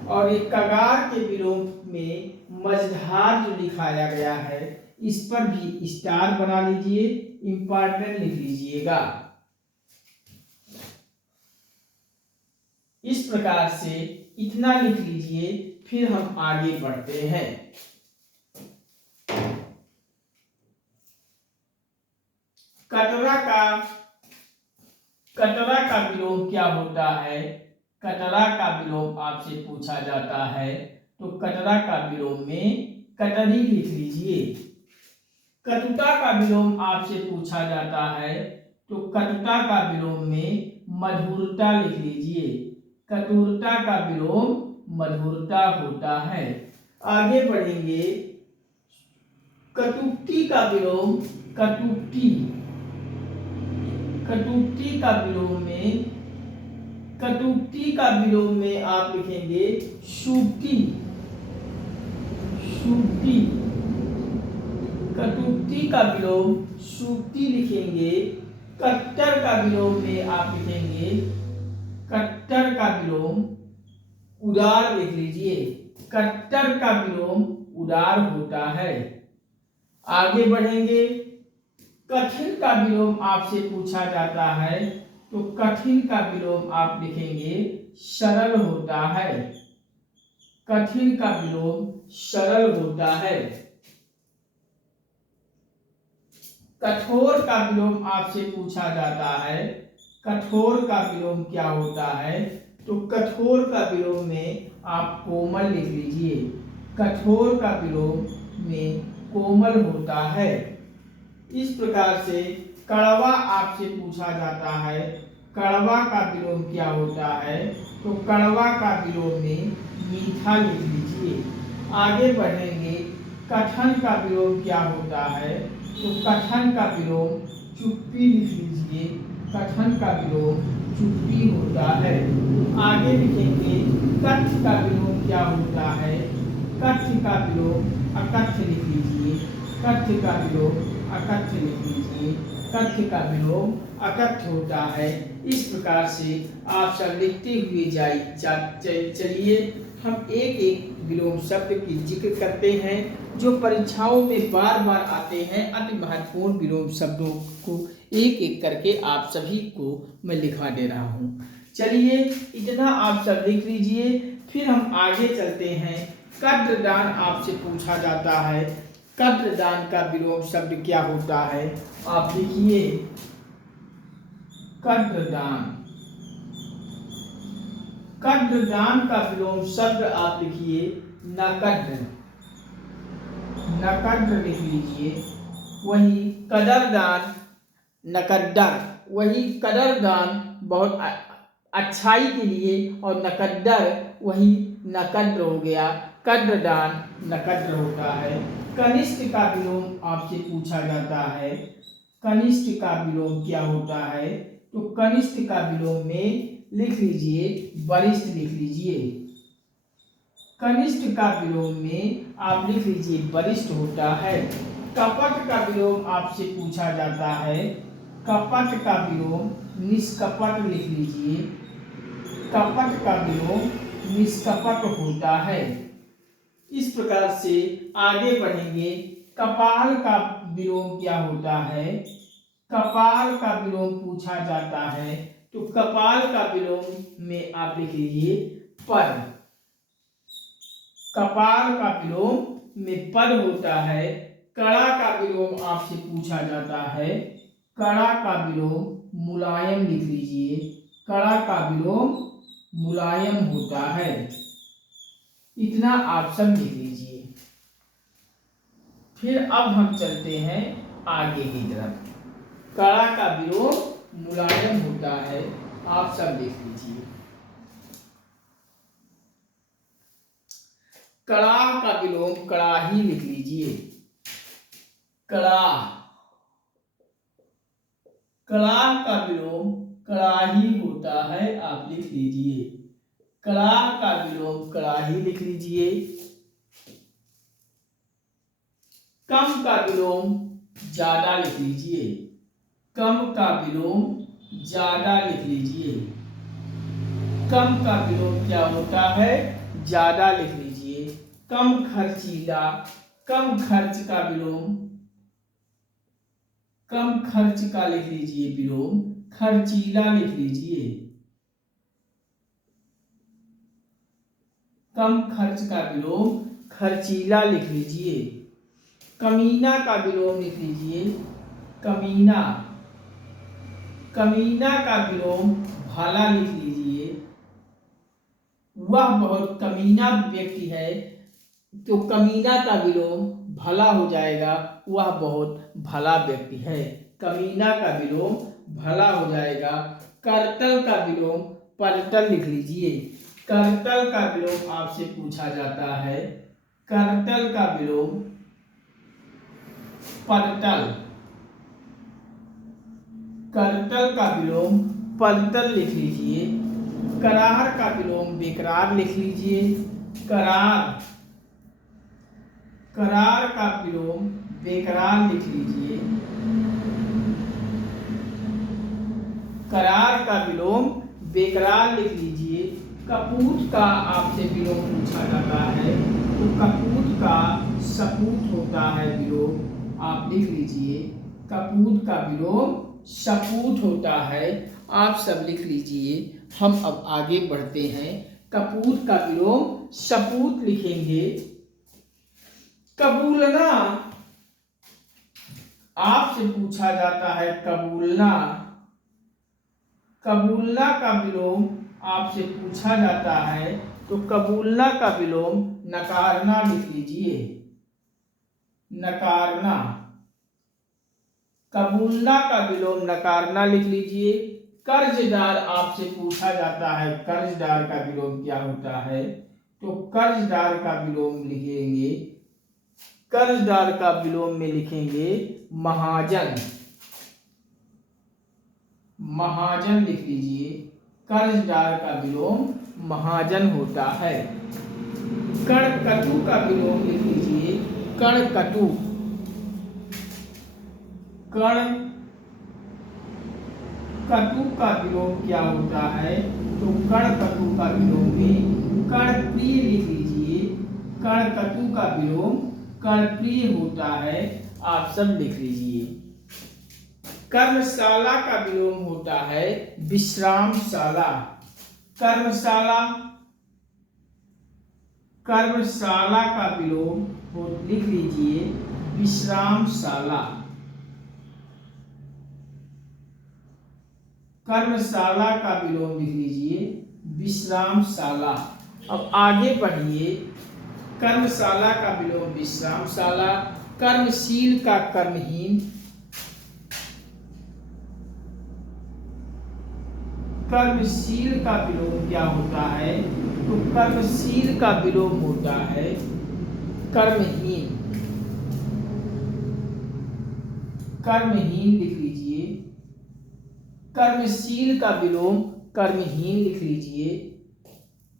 और एक कगार के विलोम में मझधार जो लिखाया गया है इस पर भी स्टार बना लीजिए, इंपॉर्टेंट लिख लीजिएगा। इस प्रकार से इतना लिख लीजिए, फिर हम आगे बढ़ते हैं। कटरा का विलोम क्या होता है? कटरा का विलोम आपसे पूछा जाता है तो कटरा का विलोम में कटरी लिख लीजिए। कटुता का विलोम आपसे पूछा जाता है तो कटुता का विलोम में मधुरता लिख लीजिए। कटुरता का विलोम मधुरता होता है। आगे बढ़ेंगे, कटुक्ति का विलोम कटुक्ति। कटुक्ति का विलोम में, कटुक्ति का विलोम में आप लिखेंगे सूक्ति। सूक्ति, कटुक्ति का विलोम सूक्ति लिखेंगे। कट्टर का विलोम में आप लिखेंगे, कट्टर का विलोम उदार लिख लीजिए। कट्टर का विलोम उदार होता है। आगे बढ़ेंगे, कठिन का विलोम आपसे पूछा जाता है तो कठिन का विलोम आप लिखेंगे सरल होता है। कठिन का विलोम सरल होता है। कठोर का विलोम आपसे पूछा जाता है। कठोर का विलोम क्या होता है? तो कठोर का विलोम में आप कोमल लिख लीजिए। कठोर का विलोम में कोमल होता है। इस प्रकार से कड़वा आपसे पूछा जाता है। कड़वा का विलोम क्या होता है? तो कड़वा का विलोम में मीठा लिख लीजिए। आगे बढ़ेंगे। कठन का विलोम क्या होता है? तो कठन का विलोम चुप्पी लिख लीजिए। कठन का विलोम चुप्पी होता है। आगे लिखेंगे कठ का विलोम क्या होता है? कठ का विलोम अकठ लिख लीजिए। कठ का विलोम अकठ लिख लीजिए। कठ का विलोम अकठ होता है। इस प्रकार से आप सब लिखते हुए चलिए हम एक एक विलोम शब्द की जिक्र करते हैं जो परीक्षाओं में बार बार आते हैं। अति महत्वपूर्ण विलोम शब्दों को एक एक करके आप सभी को मैं लिखा दे रहा हूँ। चलिए इतना आप सब लिख लीजिए। फिर हम आगे चलते हैं। कद्रदान आपसे पूछा जाता है। कद्रदान का विलोम शब्द क्या होता है? आप लिखिए कद्रदान। कद्रदान का विलोम शब्द आप लिखिए नकद्र। नकद्र लिख लीजिए। वही कदरदान नकद्दर। वही कदरदान बहुत अच्छाई के लिए और नकद्दर वही नकद्र हो गया। कद्रदान नकद्र होता है। कनिष्ठ का विलोम आपसे पूछा जाता है। कनिष्ठ का विलोम क्या होता है? तो कनिष्ठ का विलोम में लिख लीजिए वरिष्ठ लिख लीजिए। कनिष्ठ का विलोम में आप लिख लीजिए वरिष्ठ होता है। कपट का विलोम आपसे पूछा जाता है। कपट का विलोम निष्कपट लिख लीजिए। कपट का विलोम निष्कपट होता है। इस प्रकार से आगे बढ़ेंगे। कपाल का विलोम क्या होता है? कपाल का विलोम पूछा जाता है। तो कपाल का विलोम में आप लिख लीजिए पद। कपाल का विलोम में पद होता है। कड़ा का विलोम आपसे पूछा जाता है। कड़ा का विलोम मुलायम लिख लीजिए। कड़ा का विलोम मुलायम होता है। इतना आप सब लिख लीजिए। फिर अब हम चलते हैं आगे की तरफ। कड़ा का विलोम मुलायम होता है। आप सब लिख लीजिए। कड़ा का विलोम कड़ाही लिख लीजिए। कड़ा। कड़ा का विलोम कड़ाही होता है। आप लिख लीजिए। कड़ा का विलोम कड़ाही लिख लीजिए। कम का विलोम ज्यादा लिख लीजिए। कम का विलोम ज्यादा लिख लीजिए। कम का विलोम क्या होता है? ज्यादा लिख लीजिए। कम खर्चीला। कम खर्च का विलोम कम खर्च का लिख लीजिए विलोम खर्चीला लिख लीजिए। कम खर्च का विलोम खर्चीला लिख लीजिए। कमीना का विलोम लिख लीजिए कमीना। कमीना का विलोम भला लिख लीजिए। वह बहुत कमीना व्यक्ति है। तो कमीना का विलोम भला हो जाएगा। वह बहुत भला व्यक्ति है। कमीना का विलोम भला हो जाएगा। करतल का विलोम परतल लिख लीजिए। करतल का विलोम आपसे पूछा जाता है। करतल का विलोम परतल। करतल का विलोम परतल लिख लीजिए। करार का विलोम बेकरार लिख लीजिए। करार। करार का विलोम बेकरार लिख लीजिए। करार का विलोम बेकरार लिख लीजिए। कपूत का आपसे विलोम पूछा जाता है। तो कपूत का सपूत होता है विलोम। आप लिख लीजिए कपूत का विलोम सपूत होता है। आप सब लिख लीजिए। हम अब आगे बढ़ते हैं। कपूत का विलोम सपूत लिखेंगे। कबूलना, आपसे पूछा जाता है कबूलना। कबूलना का विलोम आपसे पूछा जाता है, तो कबूलना का विलोम नकारना लिख लीजिए। नकारना, कबूलना का विलोम नकारना लिख लीजिए। कर्जदार, आपसे पूछा जाता है कर्जदार का विलोम क्या होता है, तो कर्जदार का विलोम लिखेंगे। कर्जदार का विलोम में लिखेंगे महाजन। महाजन लिख लीजिए। कर्जदार का विलोम महाजन होता है। कड़कटू का विलोम लिख लीजिए। कड़कटू, कटु का विलोम क्या होता है, तो कड़कटू का विलोम में कर्णप्रिय लिख लीजिए। कड़कटू का विलोम कर्णप्रिय होता है। आप सब लिख लीजिए। कर्मशाला का विलोम होता है विश्रामशाला। कर्मशाला, कर्मशाला का विलोम लिख लीजिए विश्रामशाला। कर्मशाला का विलोम लिख लीजिए विश्रामशाला। अब आगे बढ़िए। कर्मशाला का विलोम विश्रामशाला। कर्मशील का कर्महीन। कर्मशील का विलोम क्या होता है, तो कर्मशील का विलोम होता है कर्महीन। कर्महीन लिख लीजिए। कर्मशील का विलोम कर्महीन लिख लीजिए।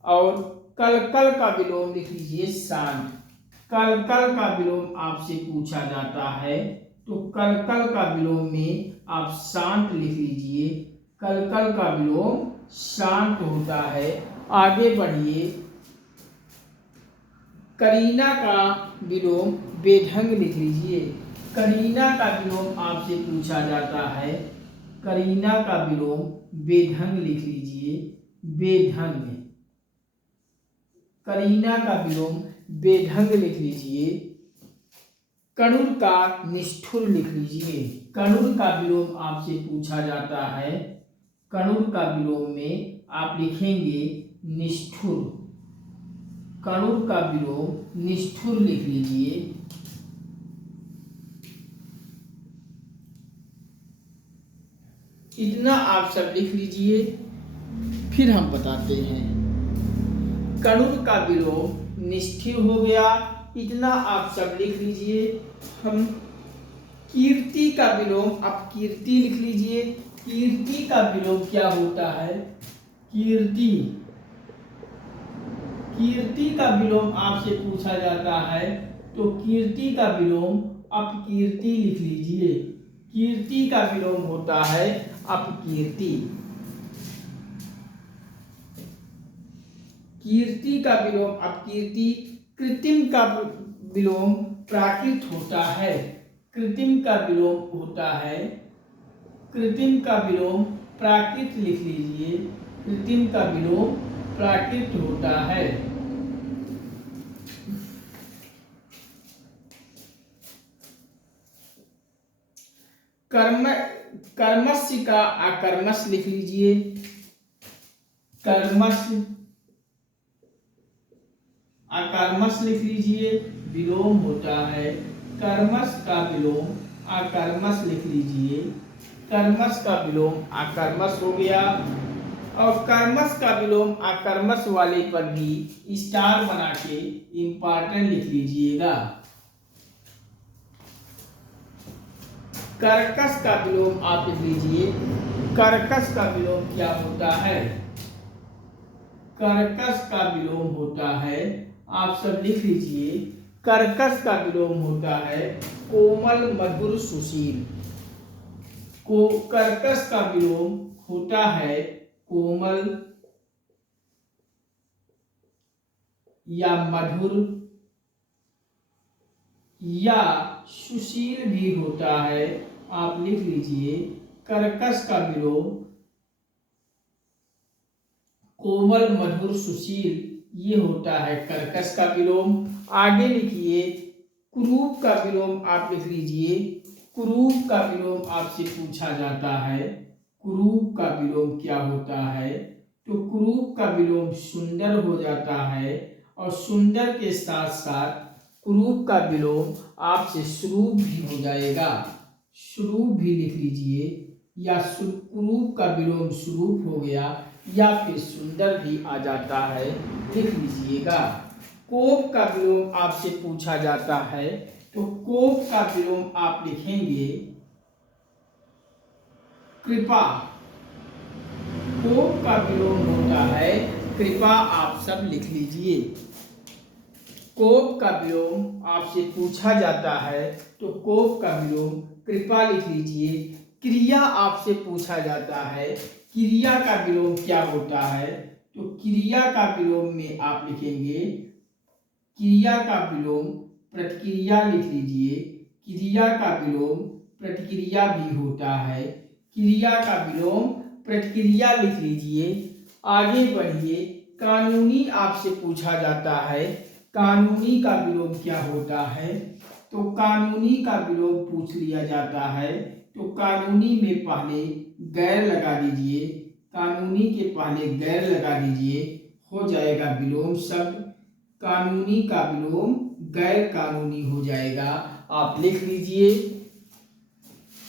और कलकल का विलोम लिख लीजिए शांत। कलकल का विलोम आपसे पूछा जाता है, तो कलकल का विलोम में आप शांत लिख लीजिए। कलकल का विलोम शांत होता है। आगे बढ़िए। करीना का विलोम बेढंग लिख लीजिए। करीना का विलोम आपसे पूछा जाता है। करीना का विलोम बेढंग लिख लीजिए। बेढंग, करीना का विलोम बेढंग लिख लीजिए। कणुर का निष्ठुर लिख लीजिए। कणुर का विलोम आपसे पूछा जाता है। कणुर का विलोम में आप लिखेंगे निष्ठुर। कणुर का विलोम निष्ठुर लिख लीजिए। इतना आप सब लिख लीजिए, फिर हम बताते हैं। कणुर का विलोम निष्ठुर हो गया, इतना आप सब लिख लीजिए। हम कीर्ति का विलोम, आप कीर्ति लिख लीजिए। कीर्ति का विलोम क्या होता है, कीर्ति। कीर्ति का विलोम आपसे पूछा जाता है, तो कीर्ति का विलोम अपकीर्ति लिख लीजिए। कीर्ति का विलोम होता है अपकीर्ति। कीर्ति का विलोम अपकीर्ति। कृत्रिम का विलोम प्राकृत होता है। कृत्रिम का विलोम होता है, कृत्रिम का विलोम प्राकृत लिख लीजिए। कृत्रिम का विलोम प्राकृत होता है। कर्म, कर्मस्य का अकर्मस लिख लीजिए। कर्मस, अकर्मस लिख लीजिए, विलोम होता है। कर्मस का विलोम अकर्मस लिख लीजिए। कर्मस का विलोम अकर्मस हो गया। और कर्मस का विलोम अकर्मस वाले पर भी स्टार बना के इंपॉर्टेंट लिख लीजिएगा। कर्कश का विलोम आप लिख लीजिए। कर्कश का विलोम क्या होता है, कर्कश का विलोम होता है, आप सब लिख लीजिए। कर्कश का विलोम होता है कोमल मधुर सुशील। को कर्कश का विलोम होता है कोमल या मधुर या सुशील भी होता है। आप लिख लीजिए कर्कश का विलोम कोमल मधुर सुशील ये होता है कर्कश का विलोम। आगे लिखिए कुरूप का विलोम आप लिख लीजिए। कुरूप का विलोम आपसे पूछा जाता है। कुरूप का विलोम क्या होता है? तो कुरूप का विलोम सुंदर हो जाता है और सुंदर के साथ साथ कुरूप का विलोम आपसे स्वरूप भी हो जाएगा। स्वरूप भी लिख लीजिए या कुरूप का विलोम स्वरूप हो गया या फिर सुंदर भी आ जाता है, लिख लीजिएगा। कोप का विलोम आपसे पूछा जाता है तो कोप का विलोम आप लिखेंगे कृपा। कोप का विलोम होता है कृपा, आप सब लिख लीजिए। कोप का विलोम आपसे पूछा जाता है तो कोप का विलोम कृपा लिख लीजिए। क्रिया आपसे पूछा जाता है, क्रिया का विलोम क्या होता है? तो क्रिया का विलोम में आप लिखेंगे क्रिया का विलोम प्रतिक्रिया लिख लीजिए। क्रिया का विलोम प्रतिक्रिया भी होता है। क्रिया का विलोम प्रतिक्रिया लिख लीजिए। आगे बढ़िए। कानूनी आपसे पूछा जाता है, कानूनी का विलोम क्या होता है? तो कानूनी का विलोम पूछ लिया जाता है तो कानूनी में पहले गैर लगा दीजिए। कानूनी के पहले गैर लगा दीजिए, हो जाएगा विलोम शब्द। कानूनी का विलोम गैर कानूनी हो जाएगा, आप लिख लीजिए।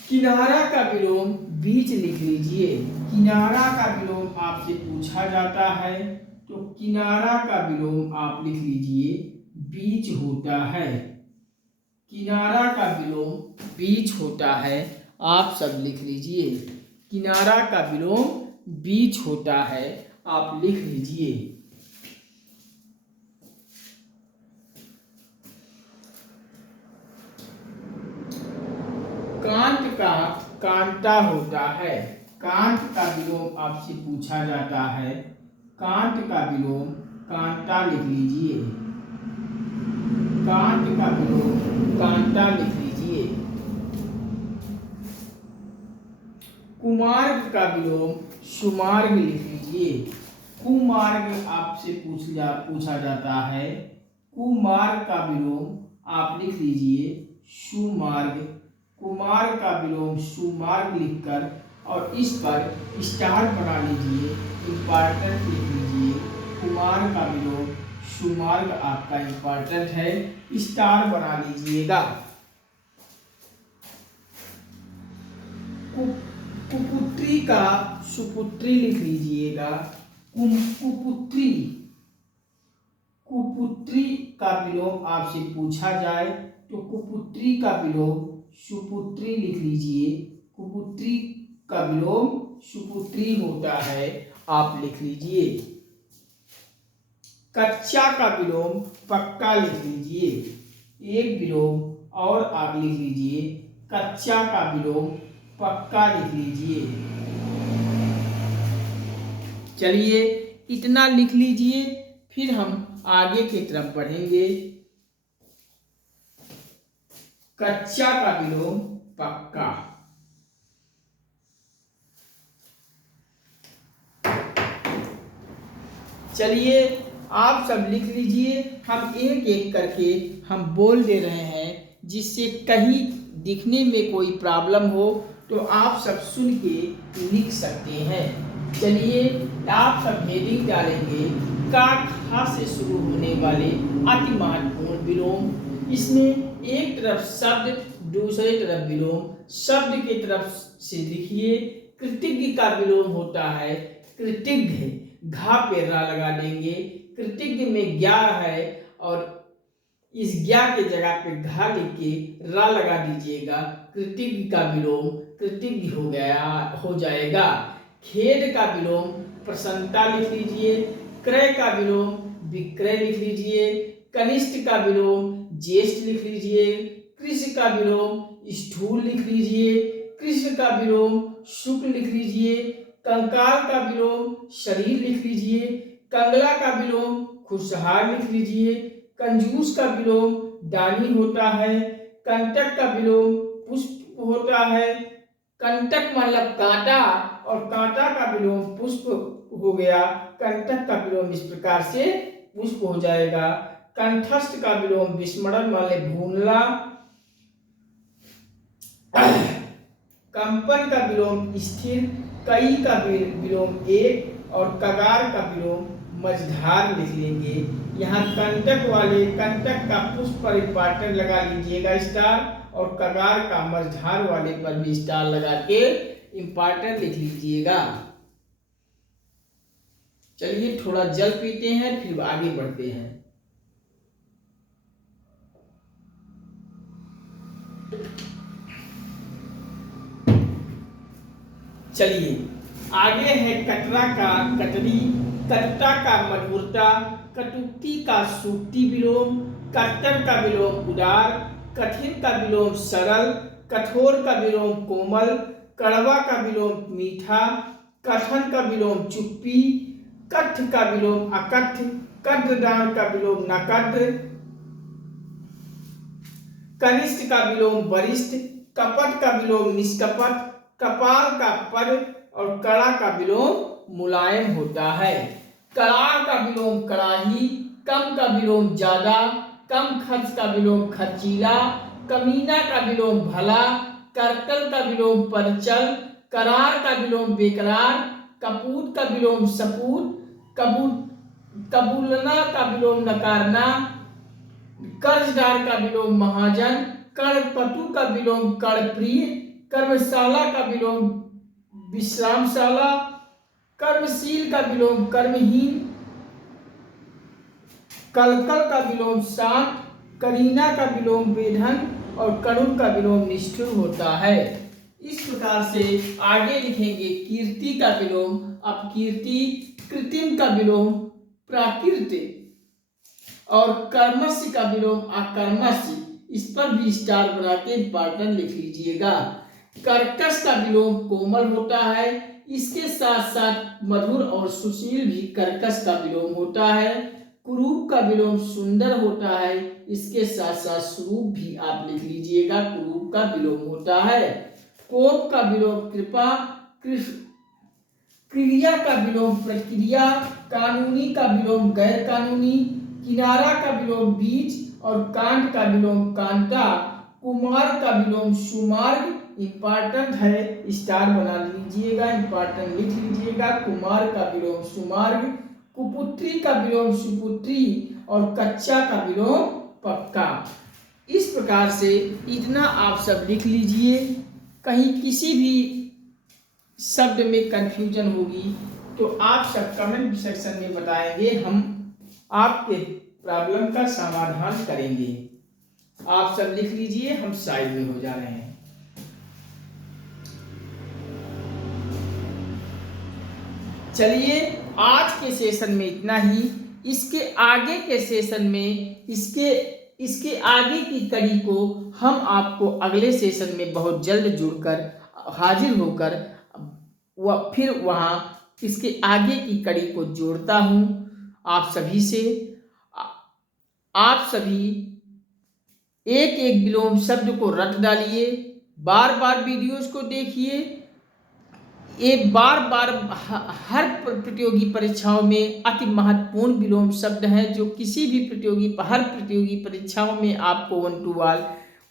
किनारा का विलोम बीच लिख लीजिए। किनारा का विलोम आपसे पूछा जाता है तो किनारा का विलोम आप लिख लीजिए बीच होता है। किनारा का विलोम बीच होता है, आप सब लिख लीजिए। किनारा का विलोम बीच होता है, आप लिख लीजिए। कांट का कांटा होता है। कांट का विलोम आपसे पूछा जाता है। कांट का विलोम कांटा लिख लीजिए। कांट का विलोम कांटा लिख लीजिए। कुमार्ग का विलोम सुमार्ग लिख लीजिए। कुमार्ग आपसे पूछा जाता है। कुमार्ग का विलोम आप लिख लीजिए सुमार्ग। कुमार्ग का विलोम सुमार्ग लिखकर और इस पर स्टार बना लीजिए, इम्पॉर्टेंट लिख लीजिए। कुमार्ग का विलोम सुमार्ग आपका इम्पॉर्टेंट है, स्टार बना लीजिएगा। कुपुत्री का सुपुत्री लिख लीजिएगा। कुपुत्री, कुपुत्री का विलोम आपसे पूछा जाए तो कुपुत्री का विलोम सुपुत्री लिख लीजिए। कुपुत्री का विलोम सुपुत्री होता है, आप लिख लीजिए। कच्चा का विलोम पक्का लिख लीजिए। एक विलोम और आप लिख लीजिए, कच्चा का विलोम पक्का लिख लीजिए। चलिए इतना लिख लीजिए, फिर हम आगे की तरफ बढ़ेंगे। कच्चा का विलोम पक्का। चलिए आप सब लिख लीजिए, हम एक एक करके हम बोल दे रहे हैं, जिससे कहीं दिखने में कोई प्रॉब्लम हो तो आप सब सुन के लिख सकते हैं। चलिए आप सब हेडिंग डालेंगे का खा से शुरू होने वाले अति महत्वपूर्ण विलोम। इसमें एक तरफ शब्द, दूसरे तरफ विलोम। शब्द की तरफ से लिखिए। कृतज्ञ का विलोम होता है कृतज्ञ, घा पे रा लगा देंगे। कृतज्ञ में ज्ञा है और इस ज्ञा के जगह पे घा लिख के रा लगा दीजिएगा। कृतज्ञ का विलोम कृतज्ञ हो जाएगा। खेद का विलोम प्रसन्नता लिख लीजिए। क्रय का विलोम विक्रय लिख लीजिए। कनिष्ठ का विलोम ज्येष्ठ लिख लीजिए। कृष्ण का विलोम स्थूल लिख लीजिए। कृष्ण का विलोम शुक्ल लिख लीजिए। कंकाल का विलोम शरीर लिख लीजिए। कंगला का विलोम खुशहाल लिख लीजिए। कंजूस का विलोम दानी होता है। कंटक का विलोम पुष्प होता है। कंटक मतलब कांटा और कांटा का विलोम पुष्प हो गया। कंटक का विलोम इस प्रकार से पुष्प हो जाएगा। कंठस्थ का विलोम विस्मरण वाले भूनला। कंपन का विलोम स्थिर। कई का विलोम एक और कगार का विलोम मझधार लिख लेंगे। यहाँ कंटक का पुष्प पर इंपॉर्टेंट लगा लीजिएगा स्टार, और कगार का मझधार वाले पर भी स्टार लगा के इंपॉर्टेंट लिख लीजिएगा। चलिए थोड़ा जल पीते हैं फिर आगे बढ़ते हैं। चलिए आगे है कटरा का कटरी, कटता का मधुरता, कटुक्ति का सूक्ति विलोम, कट्टर का विलोम उदार, कठिन का विलोम सरल, कठोर का विलोम कोमल, कड़वा का विलोम मीठा, कठन का विलोम चुप्पी, कठ का विलोम अकठ, कद्रदान का विलोम नकद्र, कनिष्ठ का विलोम वरिष्ठ, कपट का विलोम निष्कपट, कपाल का पद और कड़ा का विलोम मुलायम होता है। कड़ा का विलोम कड़ाही, कम का विलोम ज्यादा, कम खर्च का विलोम खर्चीला, कमीना का विलोम भला, करतल का विलोम परचल, करार का विलोम बेकरार, कपूत का विलोम सपूत, कबूलना का विलोम नकारना, कर्जदार का विलोम महाजन, कर्णपटु का विलोम कर्णप्रिय, कर्मशाला का विलोम विश्रामशाला, कर्मशील का विलोम कर्महीन, कलकल का विलोम शांत, करीना का विलोम बेढंग और करुण का विलोम निष्ठुर होता है। इस प्रकार से आगे लिखेंगे कीर्ति का विलोम अपकीर्ति, कृत्रिम का विलोम प्राकृत और कर्मस्य का विलोम अकर्मस्य। इस पर भी स्टार बना के इंपॉर्टेंट लिख लीजिएगा। कर्कश का विलोम कोमल होता है, इसके साथ साथ मधुर और सुशील भी कर्कश का विलोम होता है। कुरूप का विलोम सुंदर होता है, इसके साथ साथ स्वरूप भी आप लिख लीजिएगा, कुरूप का विलोम होता है। कोप का विलोम कृपा, क्रिया का विलोम प्रक्रिया, कानूनी का विलोम गैर कानूनी, किनारा का विलोम बीच और कांट का विलोम कांटा, कुमार का विलोम सुमार्ग। इंपॉर्टेंट है, स्टार बना लीजिएगा, इंपॉर्टेंट लिख लीजिएगा। कुमार का विलोम सुमार्ग, कुपुत्री का विलोम सुपुत्री और कच्चा का विलोम पक्का। इस प्रकार से इतना आप सब लिख लीजिए। कहीं किसी भी शब्द में कंफ्यूजन होगी तो आप सब कमेंट सेक्शन में बताएंगे, हम आपके प्रॉब्लम का समाधान करेंगे। आप सब लिख लीजिए, हम साइड में हो जा रहे हैं। चलिए आज के सेशन में इतना ही। इसके आगे के सेशन में इसके आगे की कड़ी को हम आपको अगले सेशन में बहुत जल्द जुड़कर हाजिर होकर फिर वहाँ इसके आगे की कड़ी को जोड़ता हूँ आप सभी से। आप सभी एक एक विलोम शब्द को रट डालिए, बार बार वीडियोस को देखिए। ये बार बार हर प्रतियोगी परीक्षाओं में अति महत्वपूर्ण विलोम शब्द हैं, जो किसी भी हर प्रतियोगी परीक्षाओं में आपको 1 to 1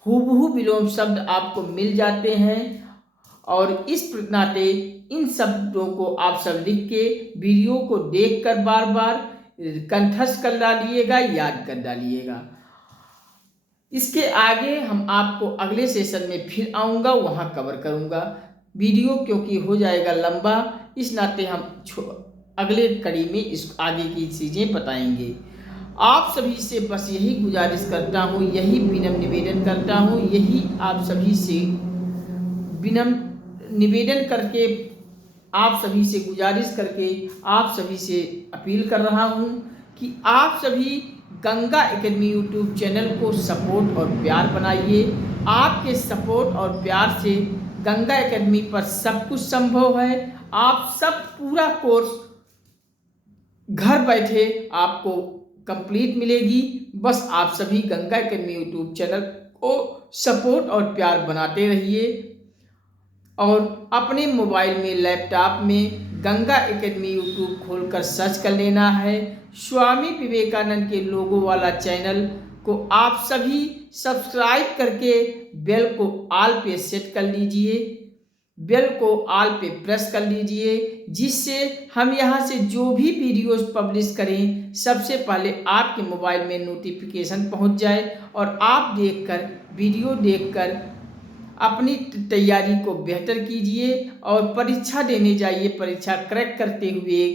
हूबहू विलोम शब्द आपको मिल जाते हैं। और इस नाते इन शब्दों को आप सब लिख के वीडियो को देखकर बार बार कंठस्थ कर डालिएगा, याद कर डालिएगा। इसके आगे हम आपको अगले सेशन में फिर आऊँगा, वहाँ कवर करूँगा वीडियो, क्योंकि हो जाएगा लंबा। इस नाते हम अगले कड़ी में इस आगे की चीज़ें बताएंगे। आप सभी से बस यही गुजारिश करता हूँ, यही विनम्र निवेदन करता हूँ, यही आप सभी से विनम्र निवेदन करके, आप सभी से गुजारिश करके, आप सभी से अपील कर रहा हूँ कि आप सभी गंगा एकेडमी यूट्यूब चैनल को सपोर्ट और प्यार बनाइए। आपके सपोर्ट और प्यार से गंगा एकेडमी पर सब कुछ संभव है। आप सब पूरा कोर्स घर बैठे आपको कंप्लीट मिलेगी। बस आप सभी गंगा एकेडमी यूट्यूब चैनल को सपोर्ट और प्यार बनाते रहिए और अपने मोबाइल में, लैपटॉप में गंगा एकेडमी यूट्यूब खोलकर सर्च कर लेना है। स्वामी विवेकानंद के लोगो वाला चैनल को आप सभी सब्सक्राइब करके बेल को ऑल पे सेट कर लीजिए, बेल को ऑल पे प्रेस कर लीजिए, जिससे हम यहाँ से जो भी वीडियोस पब्लिश करें सबसे पहले आपके मोबाइल में नोटिफिकेशन पहुँच जाए और आप वीडियो देखकर अपनी तैयारी को बेहतर कीजिए और परीक्षा देने जाइए। परीक्षा क्रैक करते हुए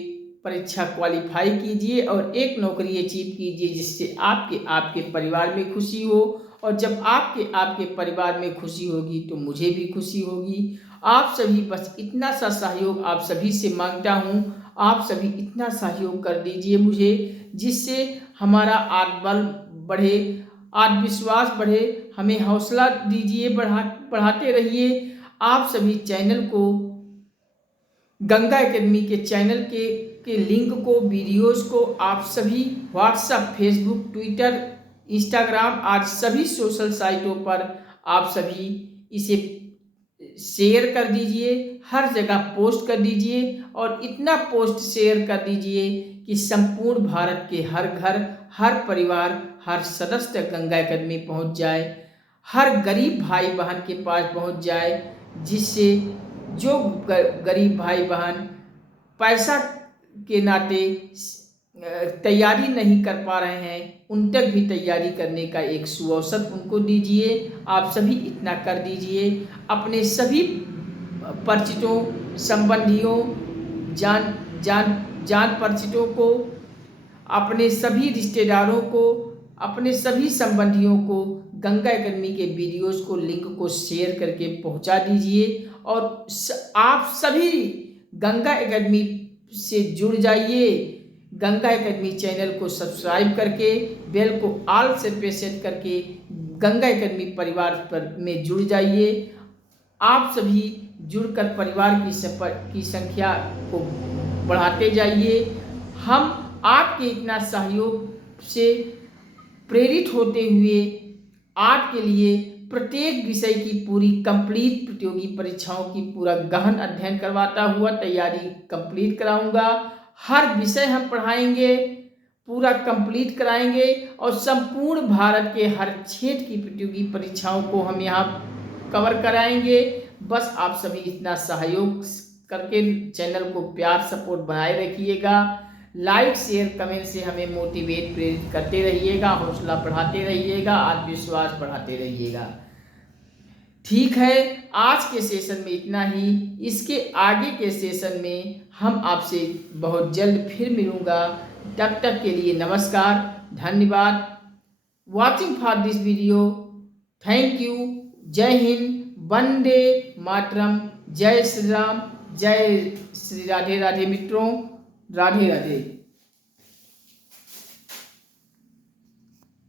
परीक्षा क्वालिफाई कीजिए और एक नौकरी अचीव कीजिए, जिससे आपके परिवार में खुशी हो। और जब आपके परिवार में खुशी होगी तो मुझे भी खुशी होगी। आप सभी बस इतना सा सहयोग आप सभी से मांगता हूँ। आप सभी इतना सहयोग कर दीजिए मुझे, जिससे हमारा आत्मबल बढ़े, आत्मविश्वास बढ़े। हमें हौसला दीजिए, बढ़ाते रहिए। आप सभी चैनल को, गंगा एकेडमी के चैनल के लिंक को, वीडियोस को आप सभी व्हाट्सएप, फेसबुक, ट्विटर, इंस्टाग्राम आज सभी सोशल साइटों पर आप सभी इसे शेयर कर दीजिए, हर जगह पोस्ट कर दीजिए और इतना पोस्ट शेयर कर दीजिए कि संपूर्ण भारत के हर घर, हर परिवार, हर सदस्य गंगा एकेडमी पहुंच जाए, हर गरीब भाई बहन के पास पहुंच जाए, जिससे जो गरीब भाई बहन पैसा के नाते तैयारी नहीं कर पा रहे हैं, उन तक भी तैयारी करने का एक सुअवसर उनको दीजिए। आप सभी इतना कर दीजिए। अपने सभी परिचितों, संबंधियों, जान परिचितों को, अपने सभी रिश्तेदारों को, अपने सभी संबंधियों को गंगा एकेडमी के वीडियोस को, लिंक को शेयर करके पहुंचा दीजिए। और आप सभी गंगा एकेडमी से जुड़ जाइए। गंगा एकेडमी चैनल को सब्सक्राइब करके बेल को ऑल से पे सेट करके गंगा एकेडमी परिवार में जुड़ जाइए। आप सभी जुड़कर परिवार की संख्या को बढ़ाते जाइए। हम आपके इतना सहयोग से प्रेरित होते हुए आपके लिए प्रत्येक विषय की पूरी कंप्लीट प्रतियोगी परीक्षाओं की पूरा गहन अध्ययन करवाता हुआ तैयारी कंप्लीट कराऊंगा। हर विषय हम पढ़ाएंगे, पूरा कंप्लीट कराएंगे और संपूर्ण भारत के हर क्षेत्र की प्रतियोगी परीक्षाओं को हम यहाँ कवर कराएंगे। बस आप सभी इतना सहयोग करके चैनल को प्यार सपोर्ट बनाए रखिएगा। लाइक, शेयर, कमेंट से हमें मोटिवेट, प्रेरित करते रहिएगा, हौसला बढ़ाते रहिएगा, आत्मविश्वास बढ़ाते रहिएगा। ठीक है, आज के सेशन में इतना ही। इसके आगे के सेशन में हम आपसे बहुत जल्द फिर मिलूँगा। तब तक के लिए नमस्कार, धन्यवाद। Watching for this video, thank you. जय हिंद, वंदे मातरम, जय श्री राम, जय श्री राधे राधे मित्रों, राधे राधे।